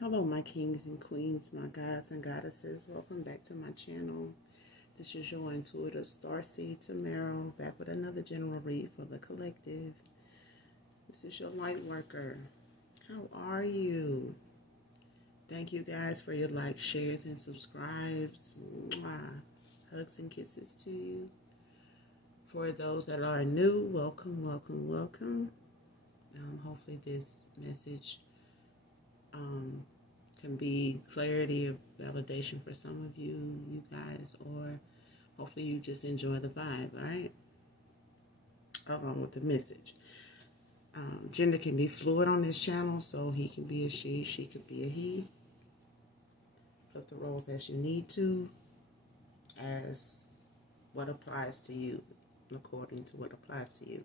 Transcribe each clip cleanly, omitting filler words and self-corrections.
Hello, my kings and queens, my gods and goddesses. Welcome back to my channel. This is your intuitive starseed Tamara, back with another general read for the collective. This is your light worker. How are you? Thank you guys for your likes, shares, and subscribes. Mwah. Hugs and kisses to you. For those that are new, welcome, welcome, welcome. Hopefully this message can be clarity or validation for some of you guys, or hopefully you just enjoy the vibe, all right? Along with the message. Gender can be fluid on this channel, so he can be a she could be a he. Flip the roles as you need to, as what applies to you, according to what applies to you.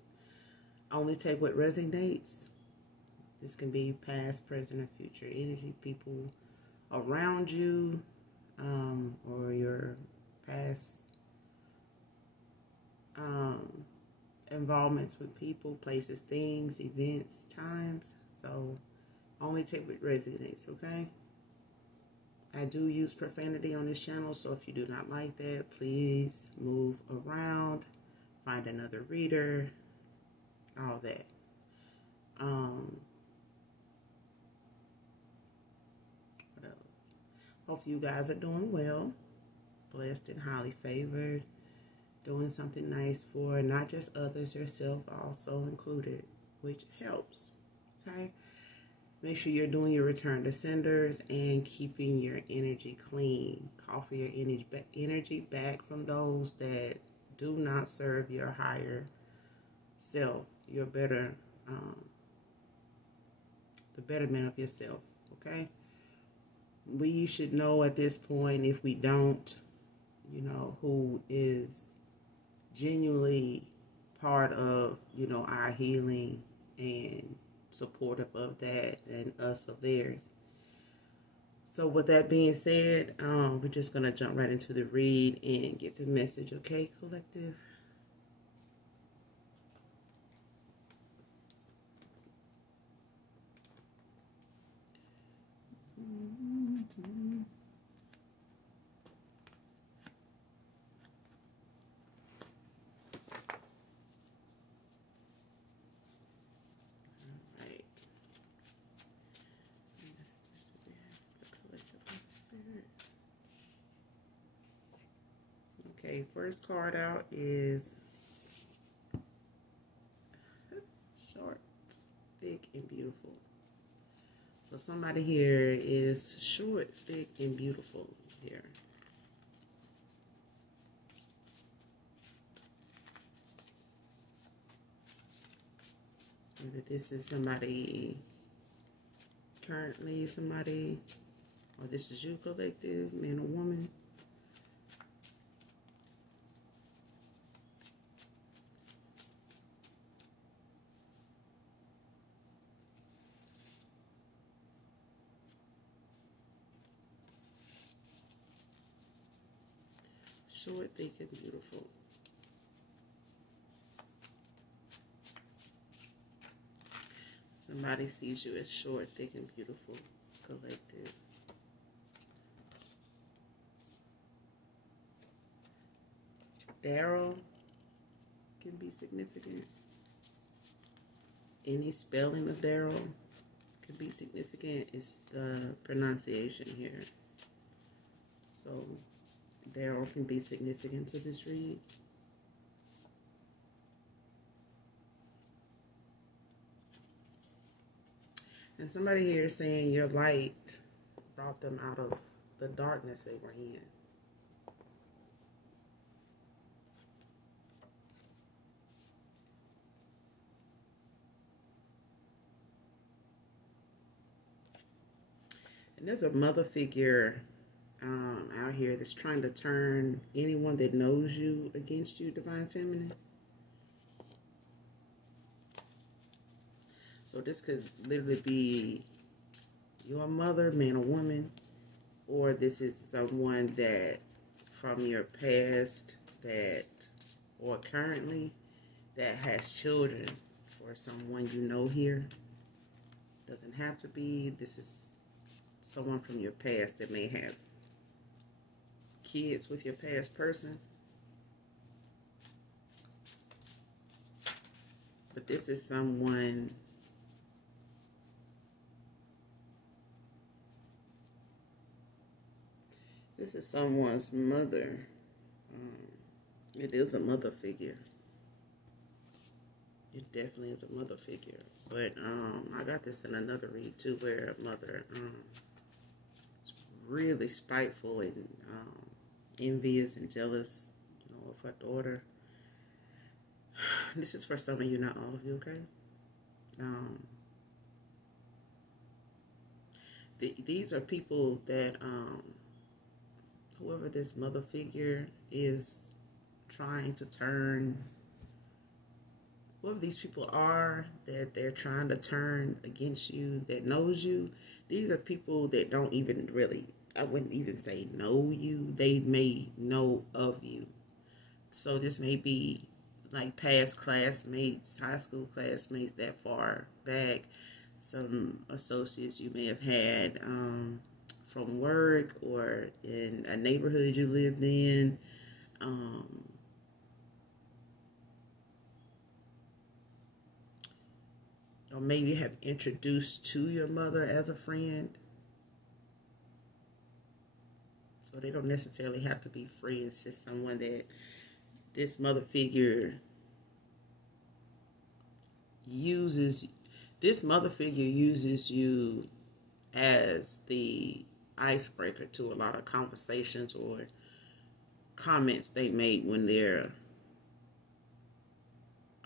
Only take what resonates. This can be past, present, or future energy, people around you, or your past involvements with people, places, things, events, times. So only take what resonates, okay? I do use profanity on this channel, so if you do not like that, please move around, find another reader, all that. What else? Hopefully you guys are doing well, blessed and highly favored, doing something nice for not just others, yourself also included, which helps, okay? Make sure you're doing your return to senders and keeping your energy clean. Call for your energy back from those that do not serve your higher self, your better, the betterment of yourself, okay? We should know at this point, if we don't, you know, who is genuinely part of, you know, our healing and supportive of that, and us of theirs. So with that being said, we're just going to jump right into the read and get the message, okay, collective? Okay, first card out is short, thick, and beautiful. So somebody here is short, thick, and beautiful here. Either this is somebody currently, somebody, or this is you, collective, man or woman. Short, thick, and beautiful. Somebody sees you as short, thick, and beautiful, collective. Daryl can be significant. Any spelling of Daryl can be significant. It's the pronunciation here. So Daryl can be significant to this read. And somebody here is saying your light brought them out of the darkness they were in. And there's a mother figure out here that's trying to turn anyone that knows you against you, Divine Feminine. So this could literally be your mother, man or woman, or this is someone that from your past that, or currently, that has children for someone you know here. Doesn't have to be. This is someone from your past that may have kids with your past person. But this is someone someone's mother. It is a mother figure. It definitely is a mother figure. But I got this in another read too, where a mother is really spiteful and envious and jealous, of her daughter. This is for some of you, not all of you, okay? These are people that whoever this mother figure is trying to turn, whoever these people are that they're trying to turn against you, that knows you, these are people that don't even really, I wouldn't even say know you, they may know of you. So this may be like past classmates, high school classmates that far back, some associates you may have had from work or in a neighborhood you lived in. Or maybe have introduced to your mother as a friend. So they don't necessarily have to be friends, just someone that this mother figure uses. This mother figure uses you as the icebreaker to a lot of conversations or comments they make when they're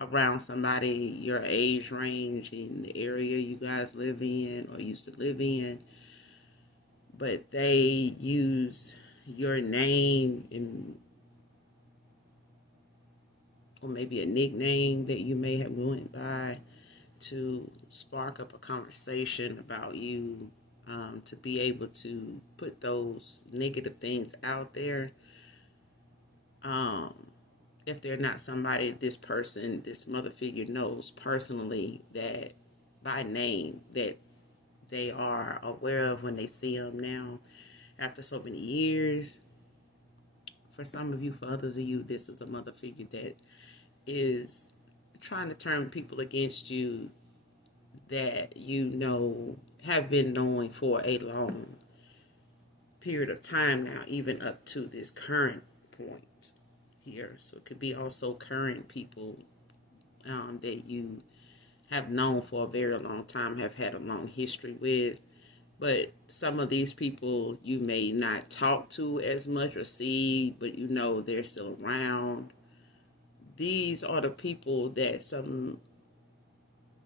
around somebody your age range in the area you guys live in or used to live in. But they use your name or maybe a nickname that you may have went by to spark up a conversation about you, to be able to put those negative things out there. If they're not somebody this mother figure knows personally, that by name, that they are aware of when they see them now after so many years. For some of you, for others of you, this is a mother figure that is trying to turn people against you that have been knowing for a long period of time now, even up to this current point here. So it could be also current people that you have known for a very long time, have had a long history with. But some of these people you may not talk to as much or see, but they're still around. These are the people that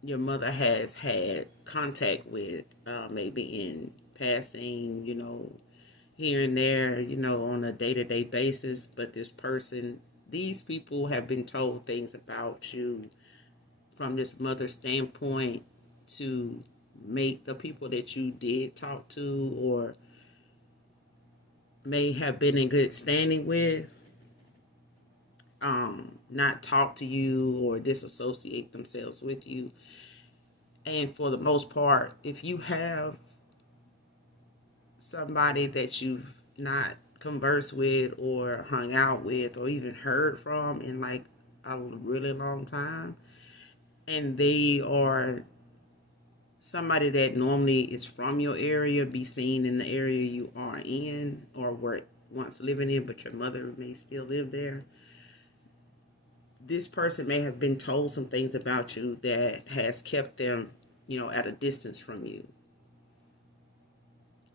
your mother has had contact with, maybe in passing, here and there, on a day-to-day basis. But these people have been told things about you from this mother standpoint to make the people that you did talk to or may have been in good standing with not talk to you or disassociate themselves with you. And for the most part, if you have somebody that you've not conversed with or hung out with or even heard from in like a really long time, and they are somebody that normally is from your area, be seen in the area you are in or were once living in, but your mother may still live there, this person may have been told some things about you that has kept them, at a distance from you.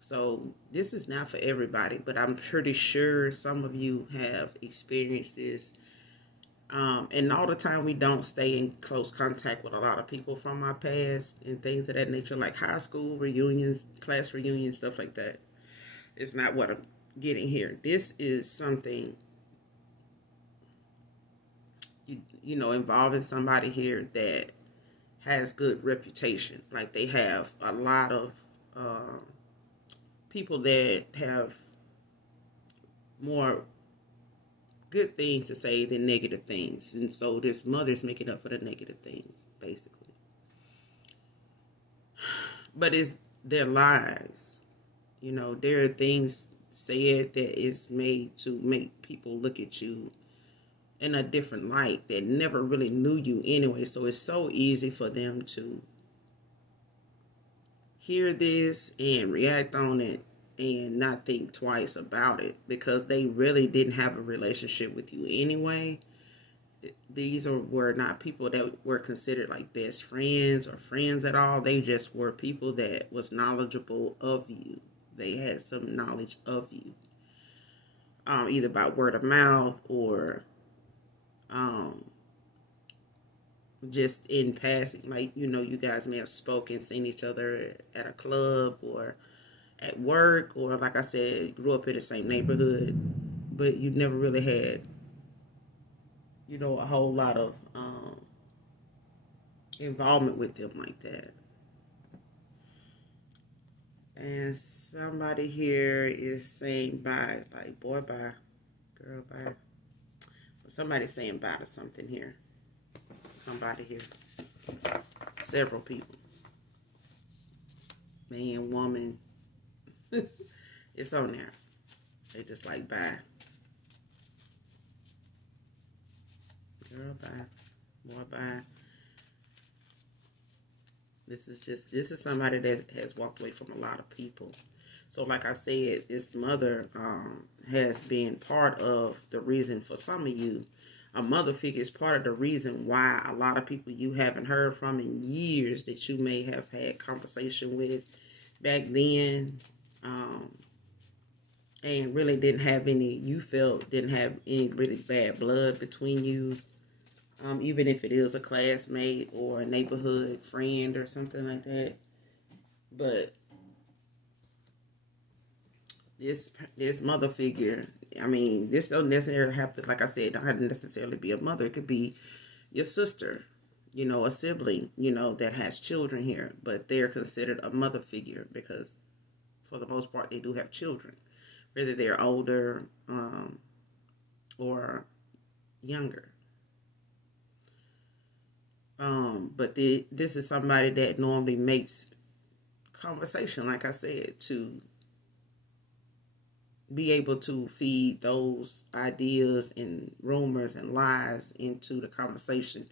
So this is not for everybody, but I'm pretty sure some of you have experienced this. And all the time we don't stay in close contact with a lot of people from our past and things of that nature, like high school reunions, class reunions, stuff like that. It's not what I'm getting here. This is something, involving somebody here that has good reputation. Like they have a lot of people that have more good things to say than negative things. And so this mother's making up for the negative things, basically. But it's their lies. You know, there are things said that is made to make people look at you in a different light that never really knew you anyway. So it's so easy for them to hear this and react on it and not think twice about it because they really didn't have a relationship with you anyway. Were not people that were considered like best friends or friends at all. They just were people that was knowledgeable of you. They had some knowledge of you, either by word of mouth or um, just in passing. Like, you know, you guys may have spoken, seen each other at a club or at work, or like I said, grew up in the same neighborhood, but you never really had, you know, a whole lot of involvement with them like that. And somebody here is saying bye, like boy bye, girl bye. Somebody's saying bye to something here. Somebody here. Several people. Man, woman. It's on there. They just like bye. Girl bye. Boy bye. This is somebody that has walked away from a lot of people. So like I said, this mother has been part of the reason for some of you. A mother figure is part of the reason why a lot of people you haven't heard from in years that you may have had conversation with back then, and really didn't have any, you felt didn't have any really bad blood between you. Even if it is a classmate or a neighborhood friend or something like that. But this mother figure, I mean, this don't necessarily have to, like I said, don't have to necessarily be a mother. It could be your sister, you know, a sibling, you know, that has children here, but they're considered a mother figure because for the most part they do have children, whether they're older or younger. But this is somebody that normally makes conversation, like I said, to be able to feed those ideas and rumors and lies into the conversation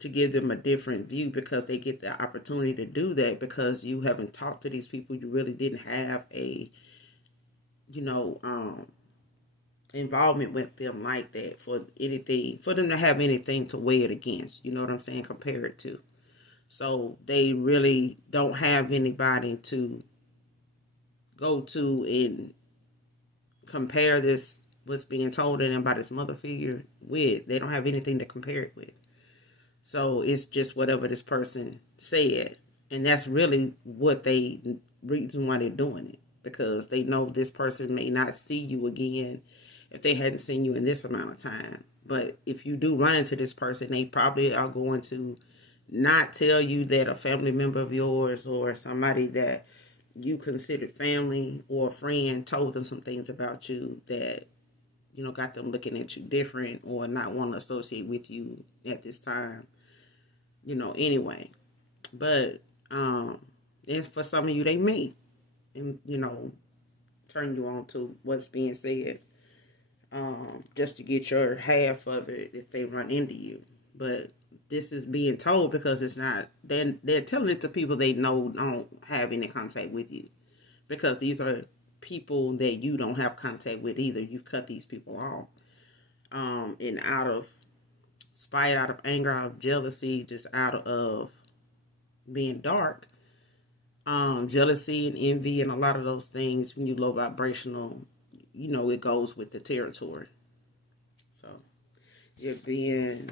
to give them a different view, because they get the opportunity to do that because you haven't talked to these people. You really didn't have a, you know, involvement with them like that for them to have anything to weigh it against, you know what I'm saying, compare it to. So they really don't have anybody to go to and compare this, what's being told to them by this mother figure with. They don't have anything to compare it with. So it's just whatever this person said. And that's really what reason why they're doing it. Because they know this person may not see you again if they hadn't seen you in this amount of time. But if you do run into this person, they probably are going to not tell you that a family member of yours or somebody that you considered family or a friend told them some things about you that, you know, got them looking at you different or not want to associate with you at this time, you know, anyway. But and for some of you, they may, and you know, turn you on to what's being said, just to get your half of it if they run into you. But this is being told because it's not, they're telling it to people they know don't have any contact with you, because these are people that you don't have contact with either. You've cut these people off, and out of spite, out of anger, out of jealousy, just out of being dark, jealousy and envy and a lot of those things. When you low vibrational, you know, it goes with the territory. So you're being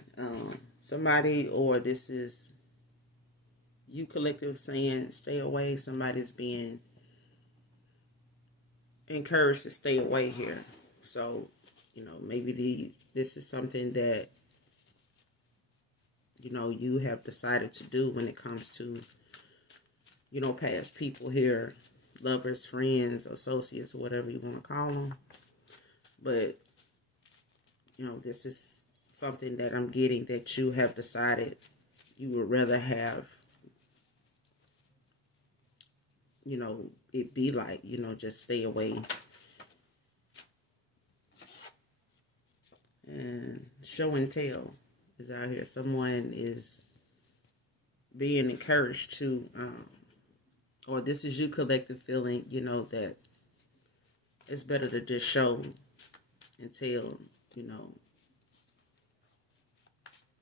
somebody, or this is you collective saying stay away. Somebody's being encouraged to stay away here. So, you know, maybe this is something that, you know, you have decided to do when it comes to, you know, past people here, lovers, friends, associates, or whatever you want to call them. But, you know, this is something that I'm getting that you have decided you would rather have, it be like. Just stay away. And show and tell is out here. Someone is being encouraged to, or this is you collective feeling, that it's better to just show and tell,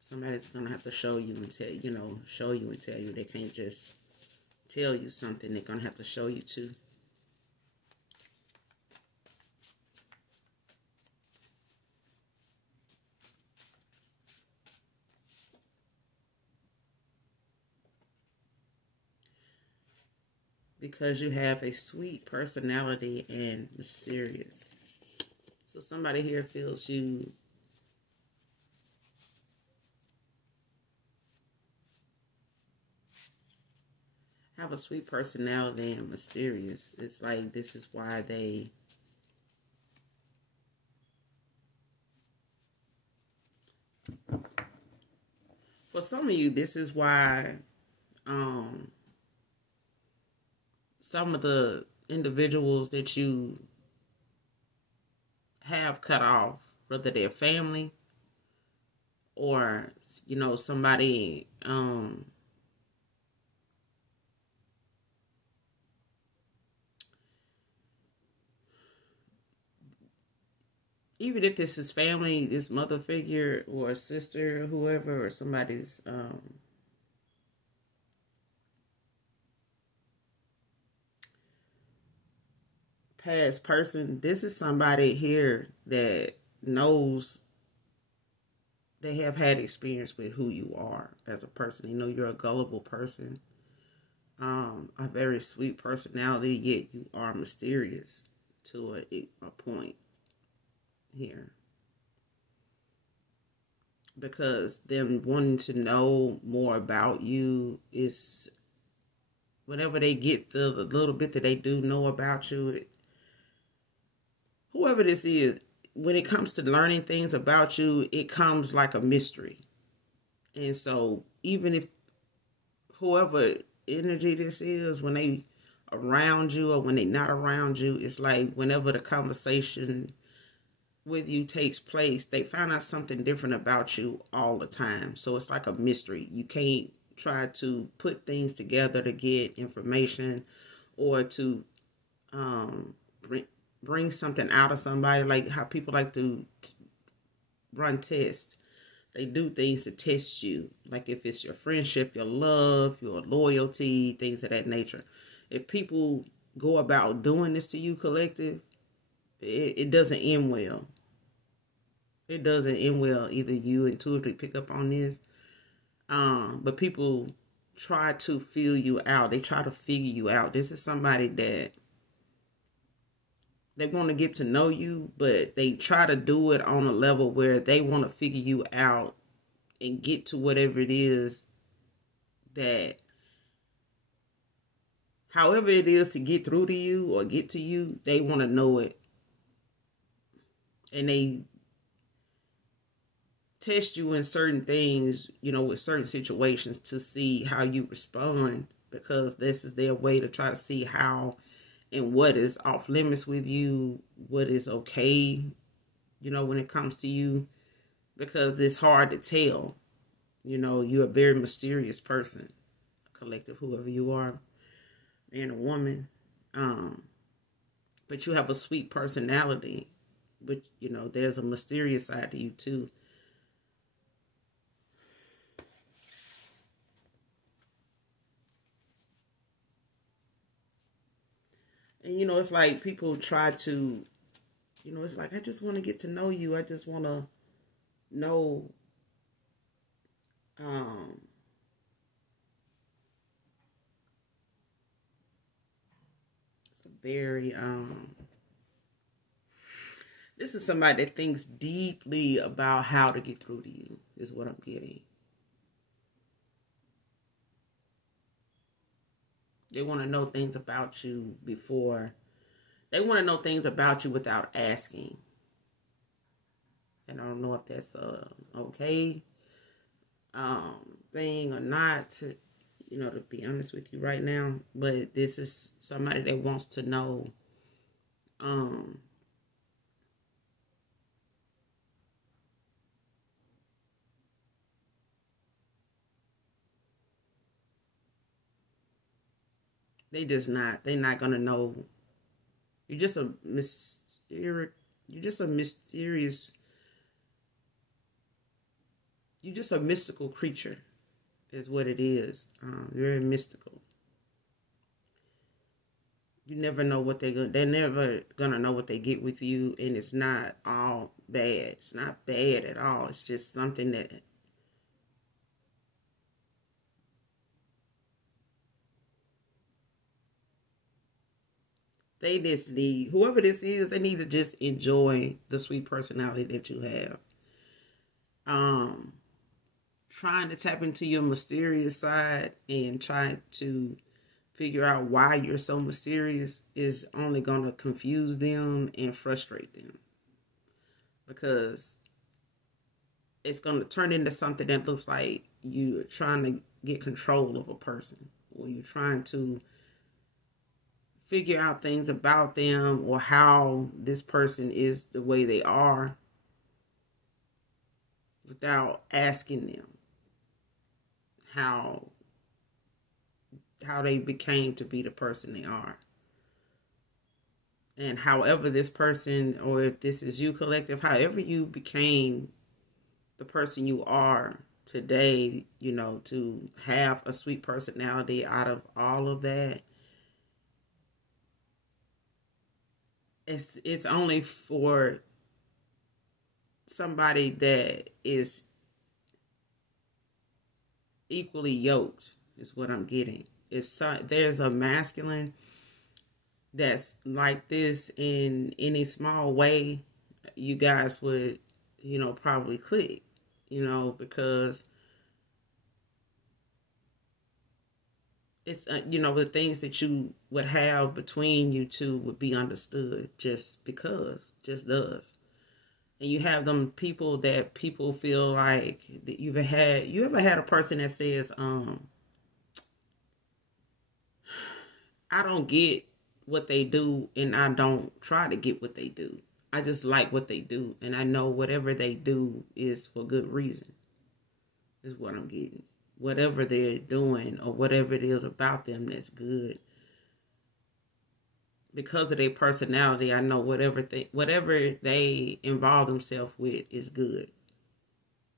somebody's going to have to show you and tell, show you and tell you. They can't just tell you something. They're going to have to show you too. Because you have a sweet personality and mysterious. So somebody here feels you have a sweet personality and mysterious. It's like this is why they for some of you, this is why some of the individuals that you have cut off, whether they're family or, somebody, even if this is family, this mother figure or sister or whoever, or somebody's, past person, this is somebody here that knows they have had experience with who you are as a person. They know you're a gullible person, a very sweet personality, yet you are mysterious to a point here. Because them wanting to know more about you is, whenever they get the little bit that they do know about you, whoever this is, when it comes to learning things about you, it comes like a mystery. And so even if whoever energy this is, when they around you or when they not around you, it's like whenever the conversation with you takes place, they find out something different about you all the time. So it's like a mystery. You can't try to put things together to get information or to bring something out of somebody, like how people like to run tests. They do things to test you, like if it's your friendship, your love, your loyalty, things of that nature. If people go about doing this to you, collective, it doesn't end well. It doesn't end well. Either you intuitively pick up on this, but people try to feel you out. They try to figure you out. This is somebody that they want to get to know you, but they try to do it on a level where they want to figure you out and get to whatever it is that, however it is to get through to you or get to you, they want to know it. And they test you in certain things, with certain situations to see how you respond, because this is their way to try to see how and what is off limits with you, what is okay, when it comes to you, because it's hard to tell. You're a very mysterious person, collective, whoever you are, man or woman. But you have a sweet personality, but there's a mysterious side to you too. And it's like people try to, it's like, I just want to get to know you. I just want to know, it's a very, this is somebody that thinks deeply about how to get through to you, is what I'm getting. They want to know things about you before. They want to know things about you without asking. And I don't know if that's a okay thing or not. you know, to be honest with you right now. But this is somebody that wants to know, um, they're not gonna know. You're just a mysterious, you're just a mysterious, you're just a mystical creature, is what it is. Very mystical. You never know what they're never gonna know what they get with you, and it's not all bad. It's not bad at all. It's just something that they just need, whoever this is, they need to just enjoy the sweet personality that you have. Um, Trying to tap into your mysterious side and trying to figure out why you're so mysterious is only going to confuse them and frustrate them, because it's going to turn into something that looks like you're trying to get control of a person, or you're trying to figure out things about them or how this person is the way they are without asking them how they became to be the person they are. And however this person, or if this is you collective, however you became the person you are today, you know, to have a sweet personality out of all of that, it's only for somebody that is equally yoked, is what I'm getting. If there's a masculine that's like this in any small way, you guys would, you know, probably click, you know, because it's, you know, the things that you would have between you two would be understood just because, just does. And you have them people that people feel like that you ever had a person that says, I don't get what they do and I don't try to get what they do. I just like what they do, and I know whatever they do is for good reason, is what I'm getting. Whatever they're doing or whatever it is about them that's good, because of their personality, I know whatever they involve themselves with is good,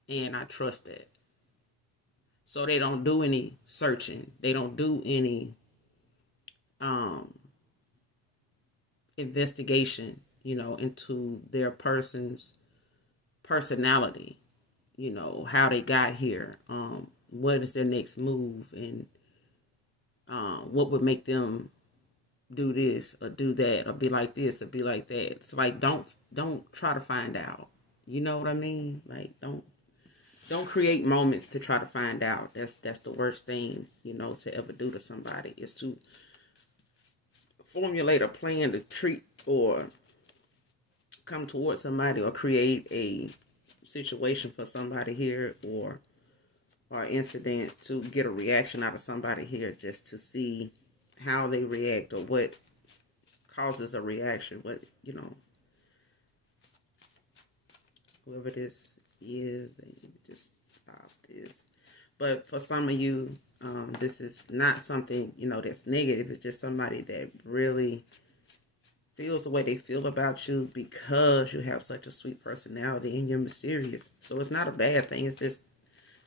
and I trust that. So they don't do any searching. They don't do any investigation, you know, into their person's personality, you know, how they got here, what is their next move, and what would make them do this or do that or be like this or be like that. It's like don't try to find out. You know what I mean? Like don't create moments to try to find out. That's the worst thing, you know, to ever do to somebody, is to formulate a plan to treat or come towards somebody or create a situation for somebody here, or incident to get a reaction out of somebody here, just to see how they react or what causes a reaction. What, you know, whoever this is, they need to just stop this. But for some of you, this is not something, you know, that's negative. It's just somebody that really feels the way they feel about you because you have such a sweet personality and you're mysterious. So it's not a bad thing. It's just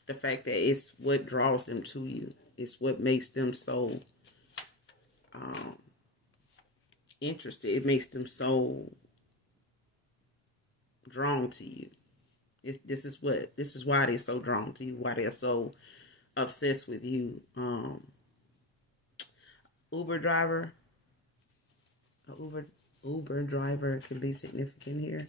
the fact that it's what draws them to you. It's what makes them so interested. It makes them so drawn to you. This is why they're so drawn to you, why they're so obsessed with you. Uber driver, a Uber driver can be significant here.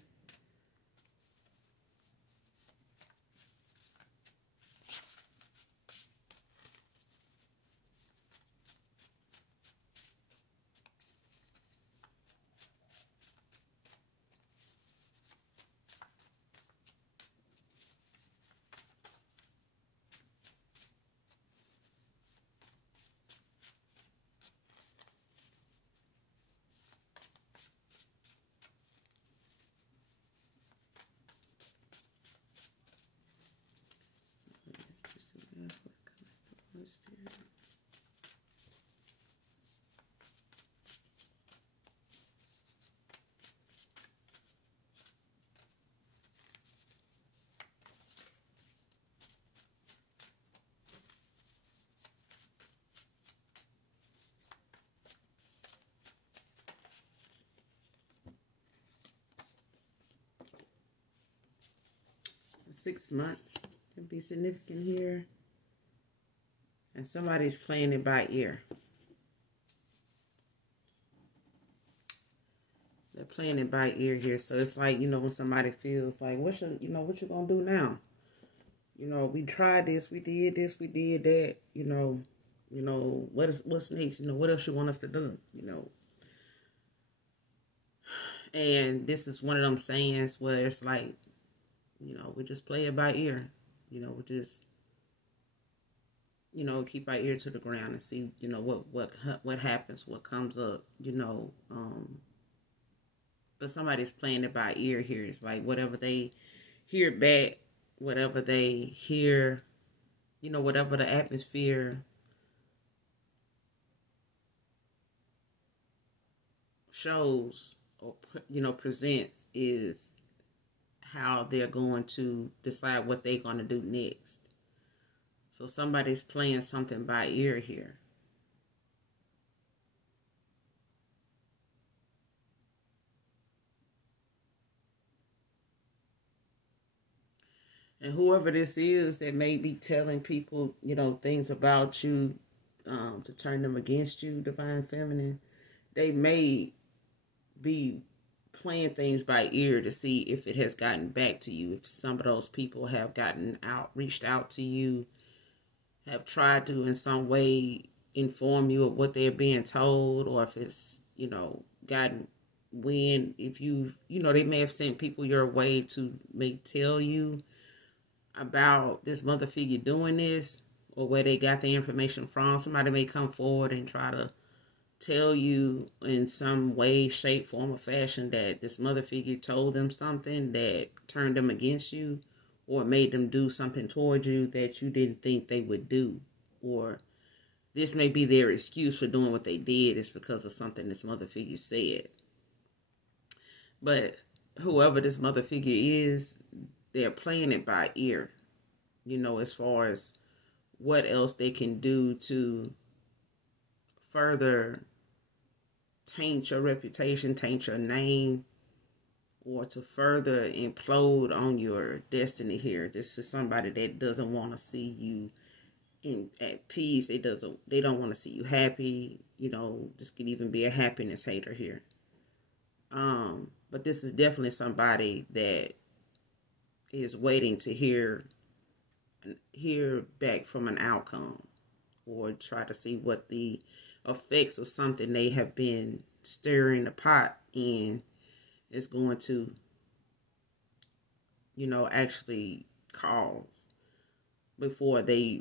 6 months can be significant here. And somebody's playing it by ear. They're playing it by ear here. So it's like, you know, when somebody feels like, what you gonna do now? You know, we tried this, we did that, you know, what's next? You know, what else you want us to do? You know. And this is one of them sayings where it's like, you know, we just play it by ear. You know, we just, you know, keep our ear to the ground and see, you know, what happens, what comes up, you know. But somebody's playing it by ear here. It's like whatever they hear back, whatever they hear, you know, whatever the atmosphere shows or, you know, presents is how they're going to decide what they're going to do next. So somebody's playing something by ear here. And whoever this is that may be telling people, you know, things about you to turn them against you, Divine Feminine, they may be playing things by ear to see if it has gotten back to you. If some of those people have reached out to you, have tried to in some way inform you of what they're being told, or if it's, you know, gotten wind, if you know, they may have sent people your way to may tell you about this mother figure doing this, or where they got the information from. Somebody may come forward and try to tell you in some way, shape, form, or fashion that this mother figure told them something that turned them against you, or made them do something toward you that you didn't think they would do. Or this may be their excuse for doing what they did is because of something this mother figure said. But whoever this mother figure is, they're playing it by ear, you know, as far as what else they can do to further taint your reputation, taint your name, or to further implode on your destiny here. This is somebody that doesn't want to see you at peace. They don't want to see you happy. You know, this could even be a happiness hater here. But this is definitely somebody that is waiting to hear back from an outcome, or try to see what the effects of something they have been stirring the pot in is going to, you know, actually cause before they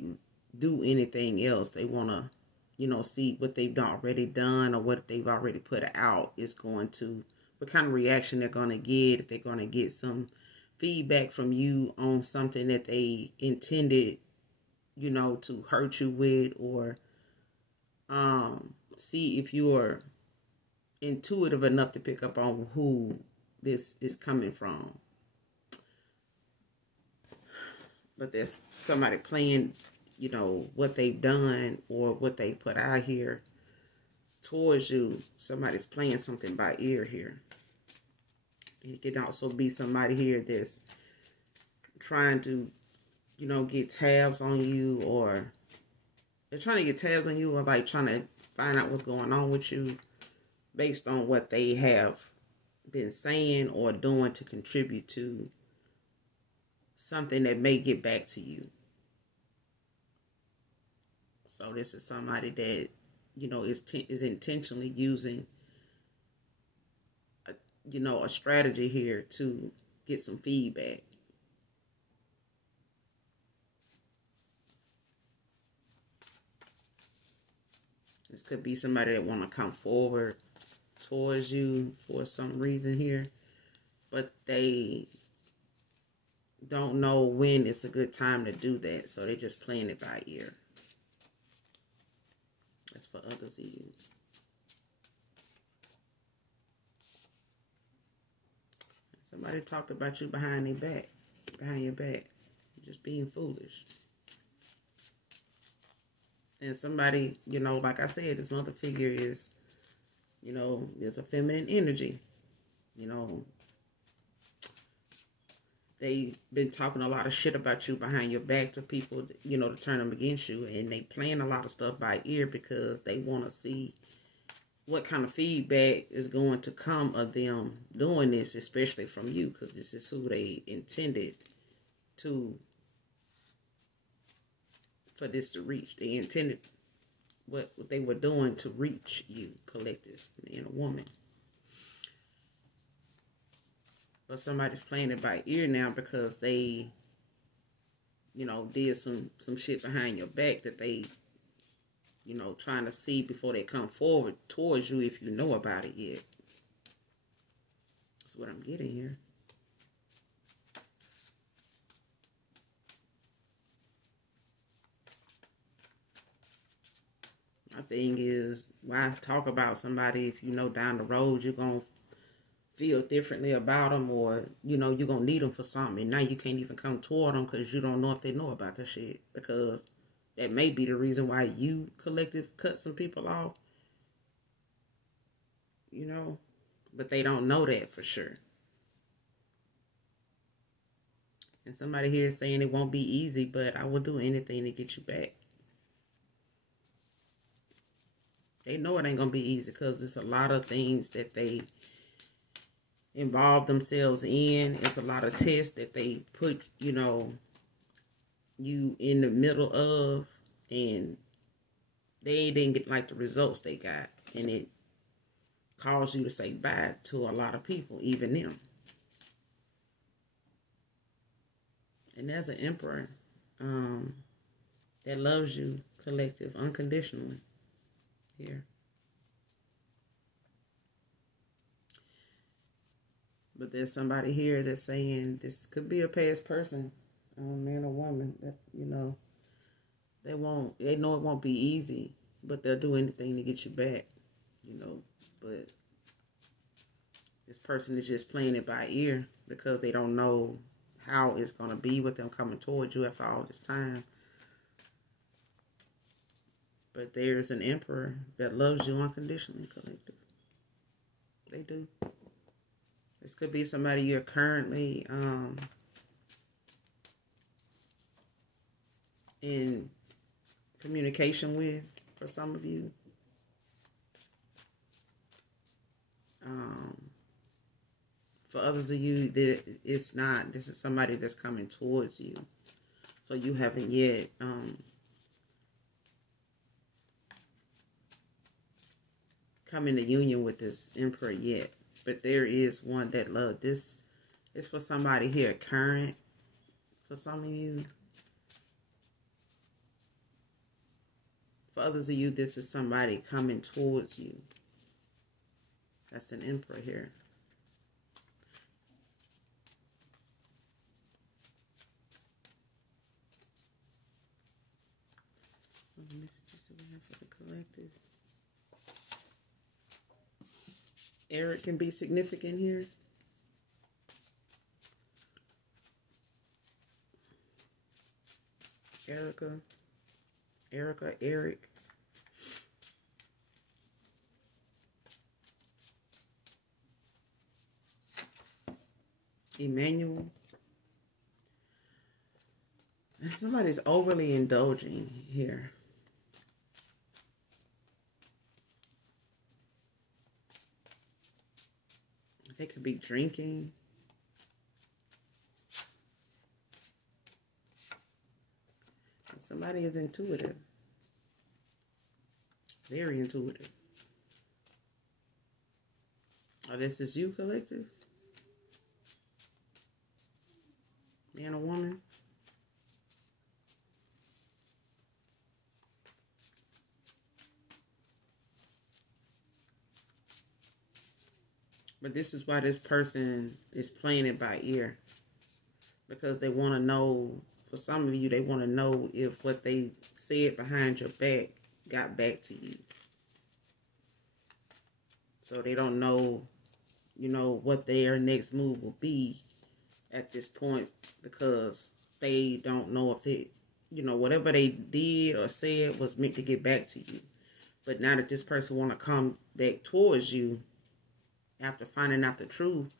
do anything else. They want to, you know, see what they've already done or what they've already put out is going to, what kind of reaction they're going to get, if they're going to get some feedback from you on something that they intended, you know, to hurt you with, or see if you're intuitive enough to pick up on who this is coming from. But there's somebody playing, you know, what they've done or what they put out here towards you. Somebody's playing something by ear here. It can also be somebody here that's trying to, you know, get tabs on you, or they're trying to get tabs on you, or like trying to find out what's going on with you based on what they have been saying or doing to contribute to something that may get back to you. So this is somebody that, you know, is intentionally using a strategy here to get some feedback. This could be somebody that want to come forward towards you for some reason here, but they don't know when it's a good time to do that, so they're just playing it by ear. That's for others of you. Somebody talked about you behind your back. You're just being foolish. And somebody, you know, like I said, this mother figure is, you know, there's a feminine energy. You know, they been talking a lot of shit about you behind your back to people, you know, to turn them against you. And they playing a lot of stuff by ear because they want to see what kind of feedback is going to come of them doing this, especially from you, because this is who they intended to, for this to reach. They intended what they were doing to reach you, collective, man or woman. But somebody's playing it by ear now because they, you know, did some shit behind your back that they, you know, trying to see before they come forward towards you if you know about it yet. That's what I'm getting here. My thing is, why talk about somebody if you know down the road you're going to feel differently about them, or, you know, you're going to need them for something. And now you can't even come toward them because you don't know if they know about the shit. Because that may be the reason why you, collective, cut some people off. You know, but they don't know that for sure. And somebody here is saying it won't be easy, but I will do anything to get you back. They know it ain't going to be easy because there's a lot of things that they involve themselves in. It's a lot of tests that they put, you know, you in the middle of, and they didn't get like the results they got. And it caused you to say bye to a lot of people, even them. And there's an emperor that loves you, collective, unconditionally here. But there's somebody here that's saying this could be a past person, man or woman, that, you know, they know it won't be easy, but they'll do anything to get you back, you know. But this person is just playing it by ear because they don't know how it's going to be with them coming towards you after all this time. But there's an emperor that loves you unconditionally, collective. They do. This could be somebody you're currently in communication with for some of you. For others of you, it's not. This is somebody that's coming towards you. So you haven't yet come into union with this emperor yet. But there is one that love. This is for somebody here current. For some of you. For others of you, this is somebody coming towards you. That's an emperor here. What messages do we have for the collective? Eric can be significant here. Eric. Emmanuel. And somebody's overly indulging here. They could be drinking. And somebody is intuitive. Very intuitive. Oh, this is you, collective? Man or woman? But this is why this person is playing it by ear. Because they want to know, for some of you, they want to know if what they said behind your back got back to you. So they don't know, you know, what their next move will be at this point. Because they don't know if it, you know, whatever they did or said was meant to get back to you. But now that this person want to come back towards you, after finding out the truth,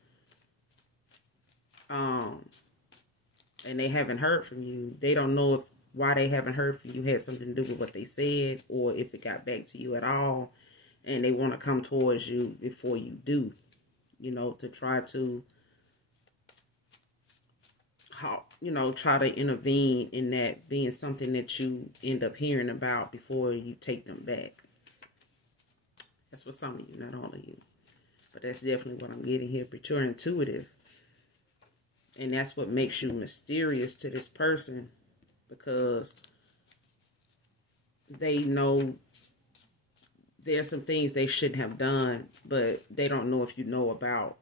and they haven't heard from you, they don't know if why they haven't heard from you had something to do with what they said, or if it got back to you at all, and they want to come towards you before you do, to try to, try to intervene in that being something that you end up hearing about before you take them back. That's for some of you, not all of you. But that's definitely what I'm getting here. But you're intuitive. And that's what makes you mysterious to this person, because they know there's some things they shouldn't have done, but they don't know if you know about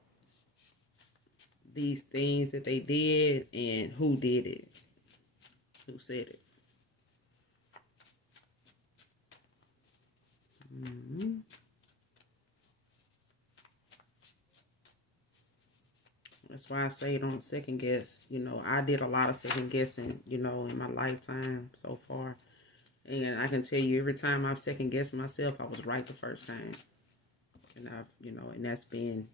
these things that they did and who did it, who said it. That's why I say don't second guess. I did a lot of second guessing, in my lifetime so far. And I can tell you, every time I've second guessed myself, I was right the first time. And and that's been,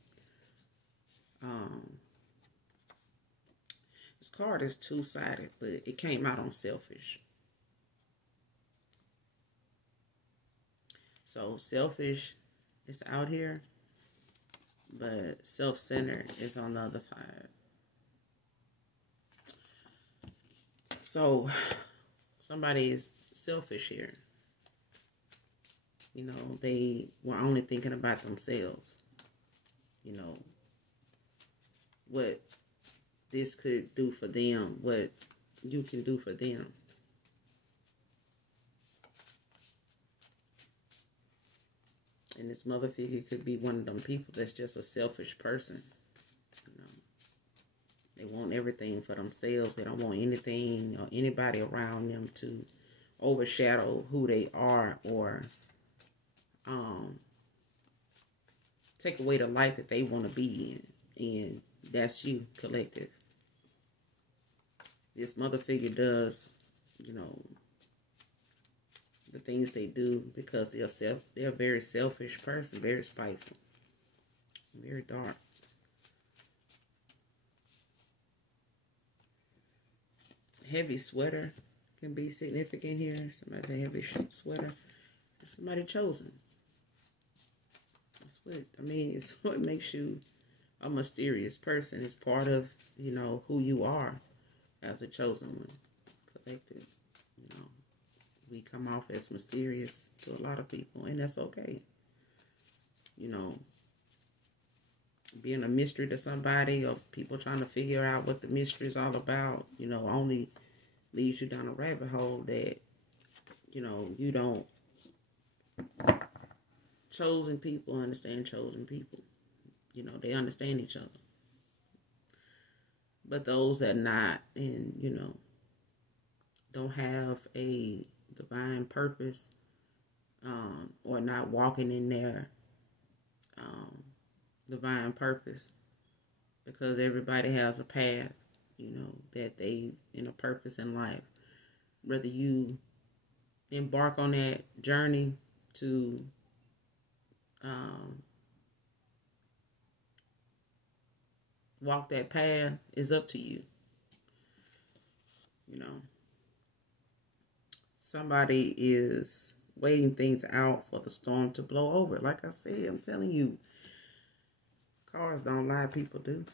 this card is two-sided, but it came out on selfish. So selfish is out here, but self-centered is on the other side. So somebody is selfish here. They were only thinking about themselves. What this could do for them, what you can do for them. And this mother figure could be one of them people that's just a selfish person. They want everything for themselves. They don't want anything or anybody around them to overshadow who they are, or take away the light that they want to be in. And that's you, collective. This mother figure does, the things they do because they're a very selfish person, very spiteful, very dark. Heavy sweater can be significant here. Somebody's a heavy sweater. Somebody chosen. That's what, it's what makes you a mysterious person. It's part of, who you are as a chosen one. Collective. We come off as mysterious to a lot of people, and that's okay. Being a mystery to somebody, or people trying to figure out what the mystery is all about, only leads you down a rabbit hole that, you don't. Chosen people understand chosen people. They understand each other. But those that not, and, don't have a divine purpose, or not walking in their divine purpose, because everybody has a path, that they in a purpose in life. Whether you embark on that journey to walk that path is up to you. Somebody is waiting things out for the storm to blow over. Like I said, I'm telling you, cards don't lie, people do.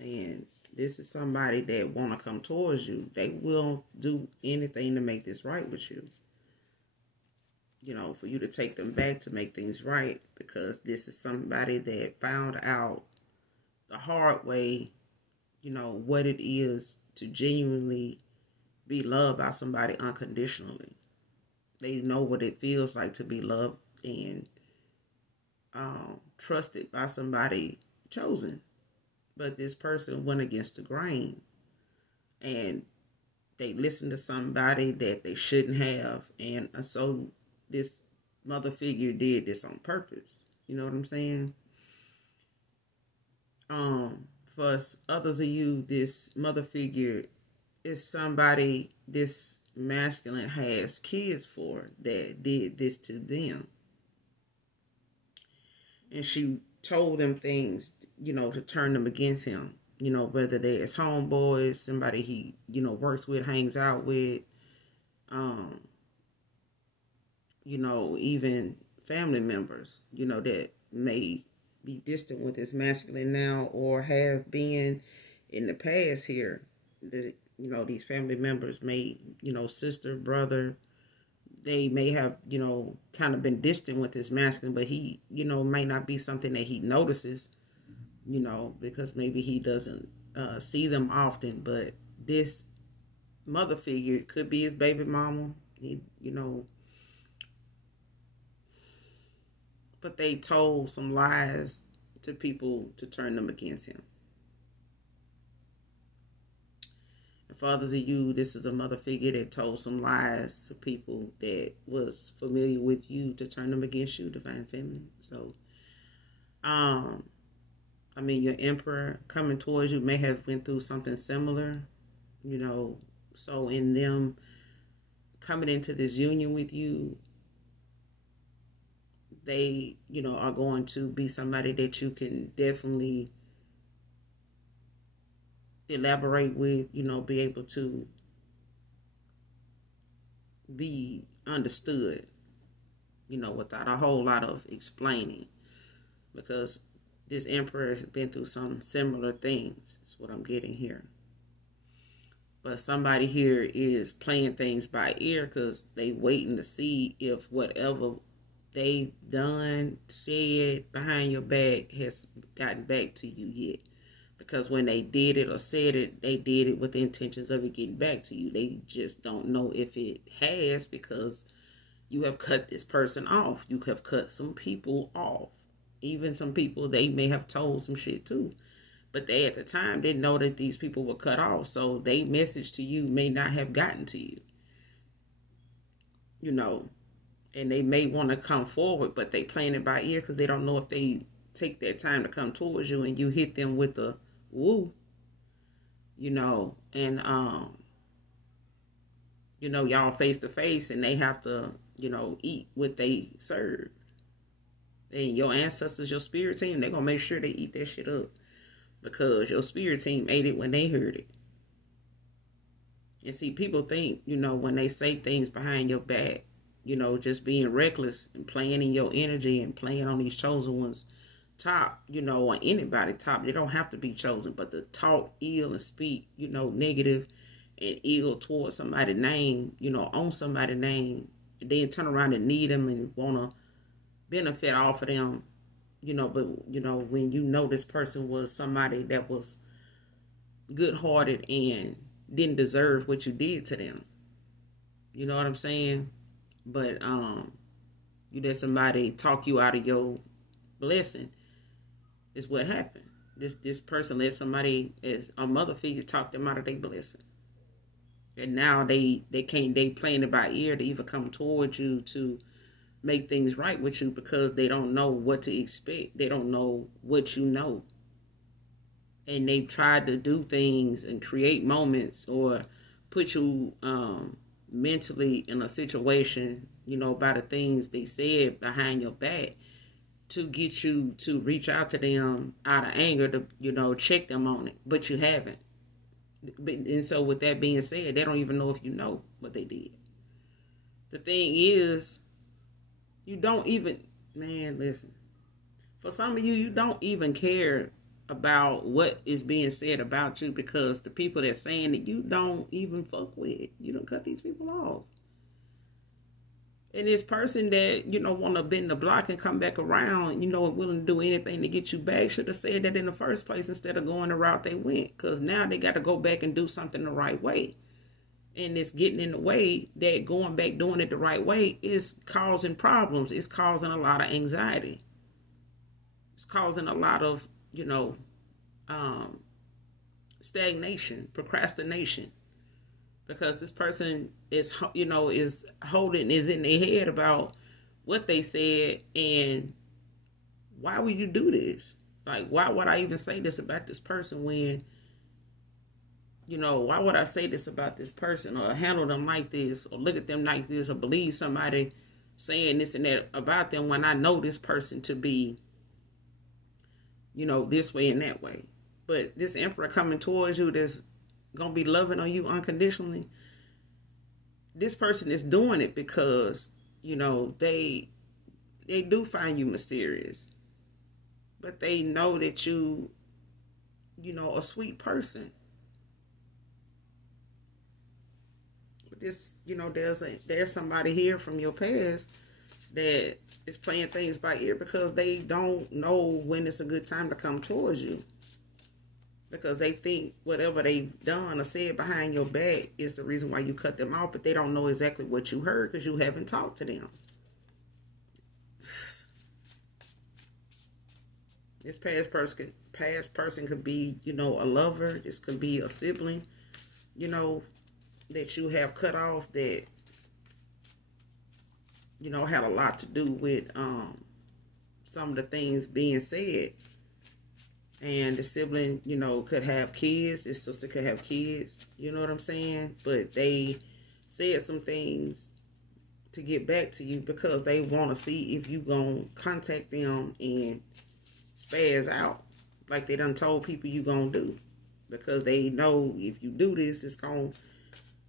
And this is somebody that want to come towards you. They will do anything to make this right with you. For you to take them back to make things right, because this is somebody that found out the hard way, what it is to genuinely be loved by somebody unconditionally. They know what it feels like to be loved and trusted by somebody chosen. But this person went against the grain, and they listened to somebody that they shouldn't have. And so this mother figure did this on purpose. You know what I'm saying? For others of you, this mother figure is somebody this masculine has kids for that did this to them. And she told them things, to turn them against him. you know, whether they're his homeboys, somebody he, you know, works with, hangs out with, um, you know, even family members, you know, that may be distant with his masculine now or have been in the past here. The, you know, these family members may, you know, sister, brother, they may have, you know, kind of been distant with his masculine, but he, you know, might not be something that he notices, you know, because maybe he doesn't see them often. But this mother figure could be his baby mama. He, you know, but they told some lies to people to turn them against him. And for others of you, this is a mother figure that told some lies to people that was familiar with you to turn them against you, divine feminine. So, I mean, your emperor coming towards you may have went through something similar, you know, so in them coming into this union with you, they, you know, are going to be somebody that you can definitely elaborate with, you know, be able to be understood, you know, without a whole lot of explaining, because this emperor has been through some similar things. That's what I'm getting here. But somebody here is playing things by ear because they waiting to see if whatever they've done, said behind your back has gotten back to you yet. Because when they did it or said it, they did it with the intentions of it getting back to you. They just don't know if it has, because you have cut this person off. You have cut some people off. Even some people they may have told some shit too. But they at the time didn't know that these people were cut off. So their message to you may not have gotten to you. You know, and they may want to come forward, but they playing it by ear because they don't know if they take that time to come towards you and you hit them with a woo, you know, and you know, y'all face to face and they have to, you know, eat what they serve. And your ancestors, your spirit team, they're gonna make sure they eat that shit up, because your spirit team ate it when they heard it. And see, people think, you know, when they say things behind your back, you know, just being reckless and playing in your energy and playing on these chosen ones top, you know, or anybody top. They don't have to be chosen, but to talk ill and speak, you know, negative and ill towards somebody's name, you know, on somebody's name, and then turn around and need them and want to benefit off of them, you know. But, you know, when you know this person was somebody that was good-hearted and didn't deserve what you did to them, you know what I'm saying? But you let somebody talk you out of your blessing is what happened. This person let somebody, as a mother figure, talk them out of their blessing. And now they playing it by ear to even come towards you to make things right with you, because they don't know what to expect. They don't know what you know. And they've tried to do things and create moments or put you mentally in a situation, you know, by the things they said behind your back, to get you to reach out to them out of anger to, you know, check them on it. But you haven't. And so with that being said, they don't even know if you know what they did. The thing is, you don't even, man, listen. For some of you, you don't even care about what is being said about you, because the people that's saying that you don't even fuck with, you don't cut these people off. And this person that, you know, want to bend the block and come back around, you know, willing to do anything to get you back, should have said that in the first place instead of going the route they went. Because now they got to go back and do something the right way. And it's getting in the way that going back doing it the right way is causing problems. It's causing a lot of anxiety. It's causing a lot of, you know, stagnation, procrastination. Because this person is, you know, is in their head about what they said, and why would you do this? Like, why would I even say this about this person when, you know, why would I say this about this person, or handle them like this, or look at them like this, or believe somebody saying this and that about them when I know this person to be, you know, this way and that way? But this emperor coming towards you that's gonna be loving on you unconditionally, this person is doing it because, you know, they do find you mysterious. But they know that you know, a sweet person. But this, you know, there's somebody here from your past that is playing things by ear because they don't know when it's a good time to come towards you. Because they think whatever they've done or said behind your back is the reason why you cut them off, but they don't know exactly what you heard because you haven't talked to them. This past person could be, you know, a lover. This could be a sibling, you know, that you have cut off that, you know, had a lot to do with some of the things being said. And the sibling, you know, could have kids. His sister could have kids. You know what I'm saying? But they said some things to get back to you because they want to see if you gonna contact them and spaz out like they done told people you gonna do. Because they know if you do this, it's gonna,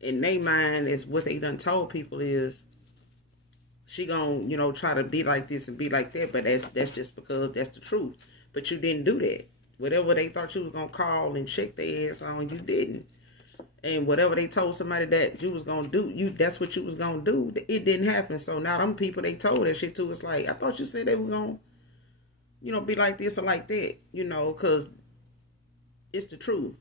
in their mind, is what they done told people is she gonna, you know, try to be like this and be like that. But that's just because that's the truth. But you didn't do that. Whatever they thought you was going to call and check their ass on, you didn't. And whatever they told somebody that you was going to do, that's what you was going to do. It didn't happen. So now them people they told that shit to, it's like, I thought you said they were going to, you know, be like this or like that. You know, because it's the truth.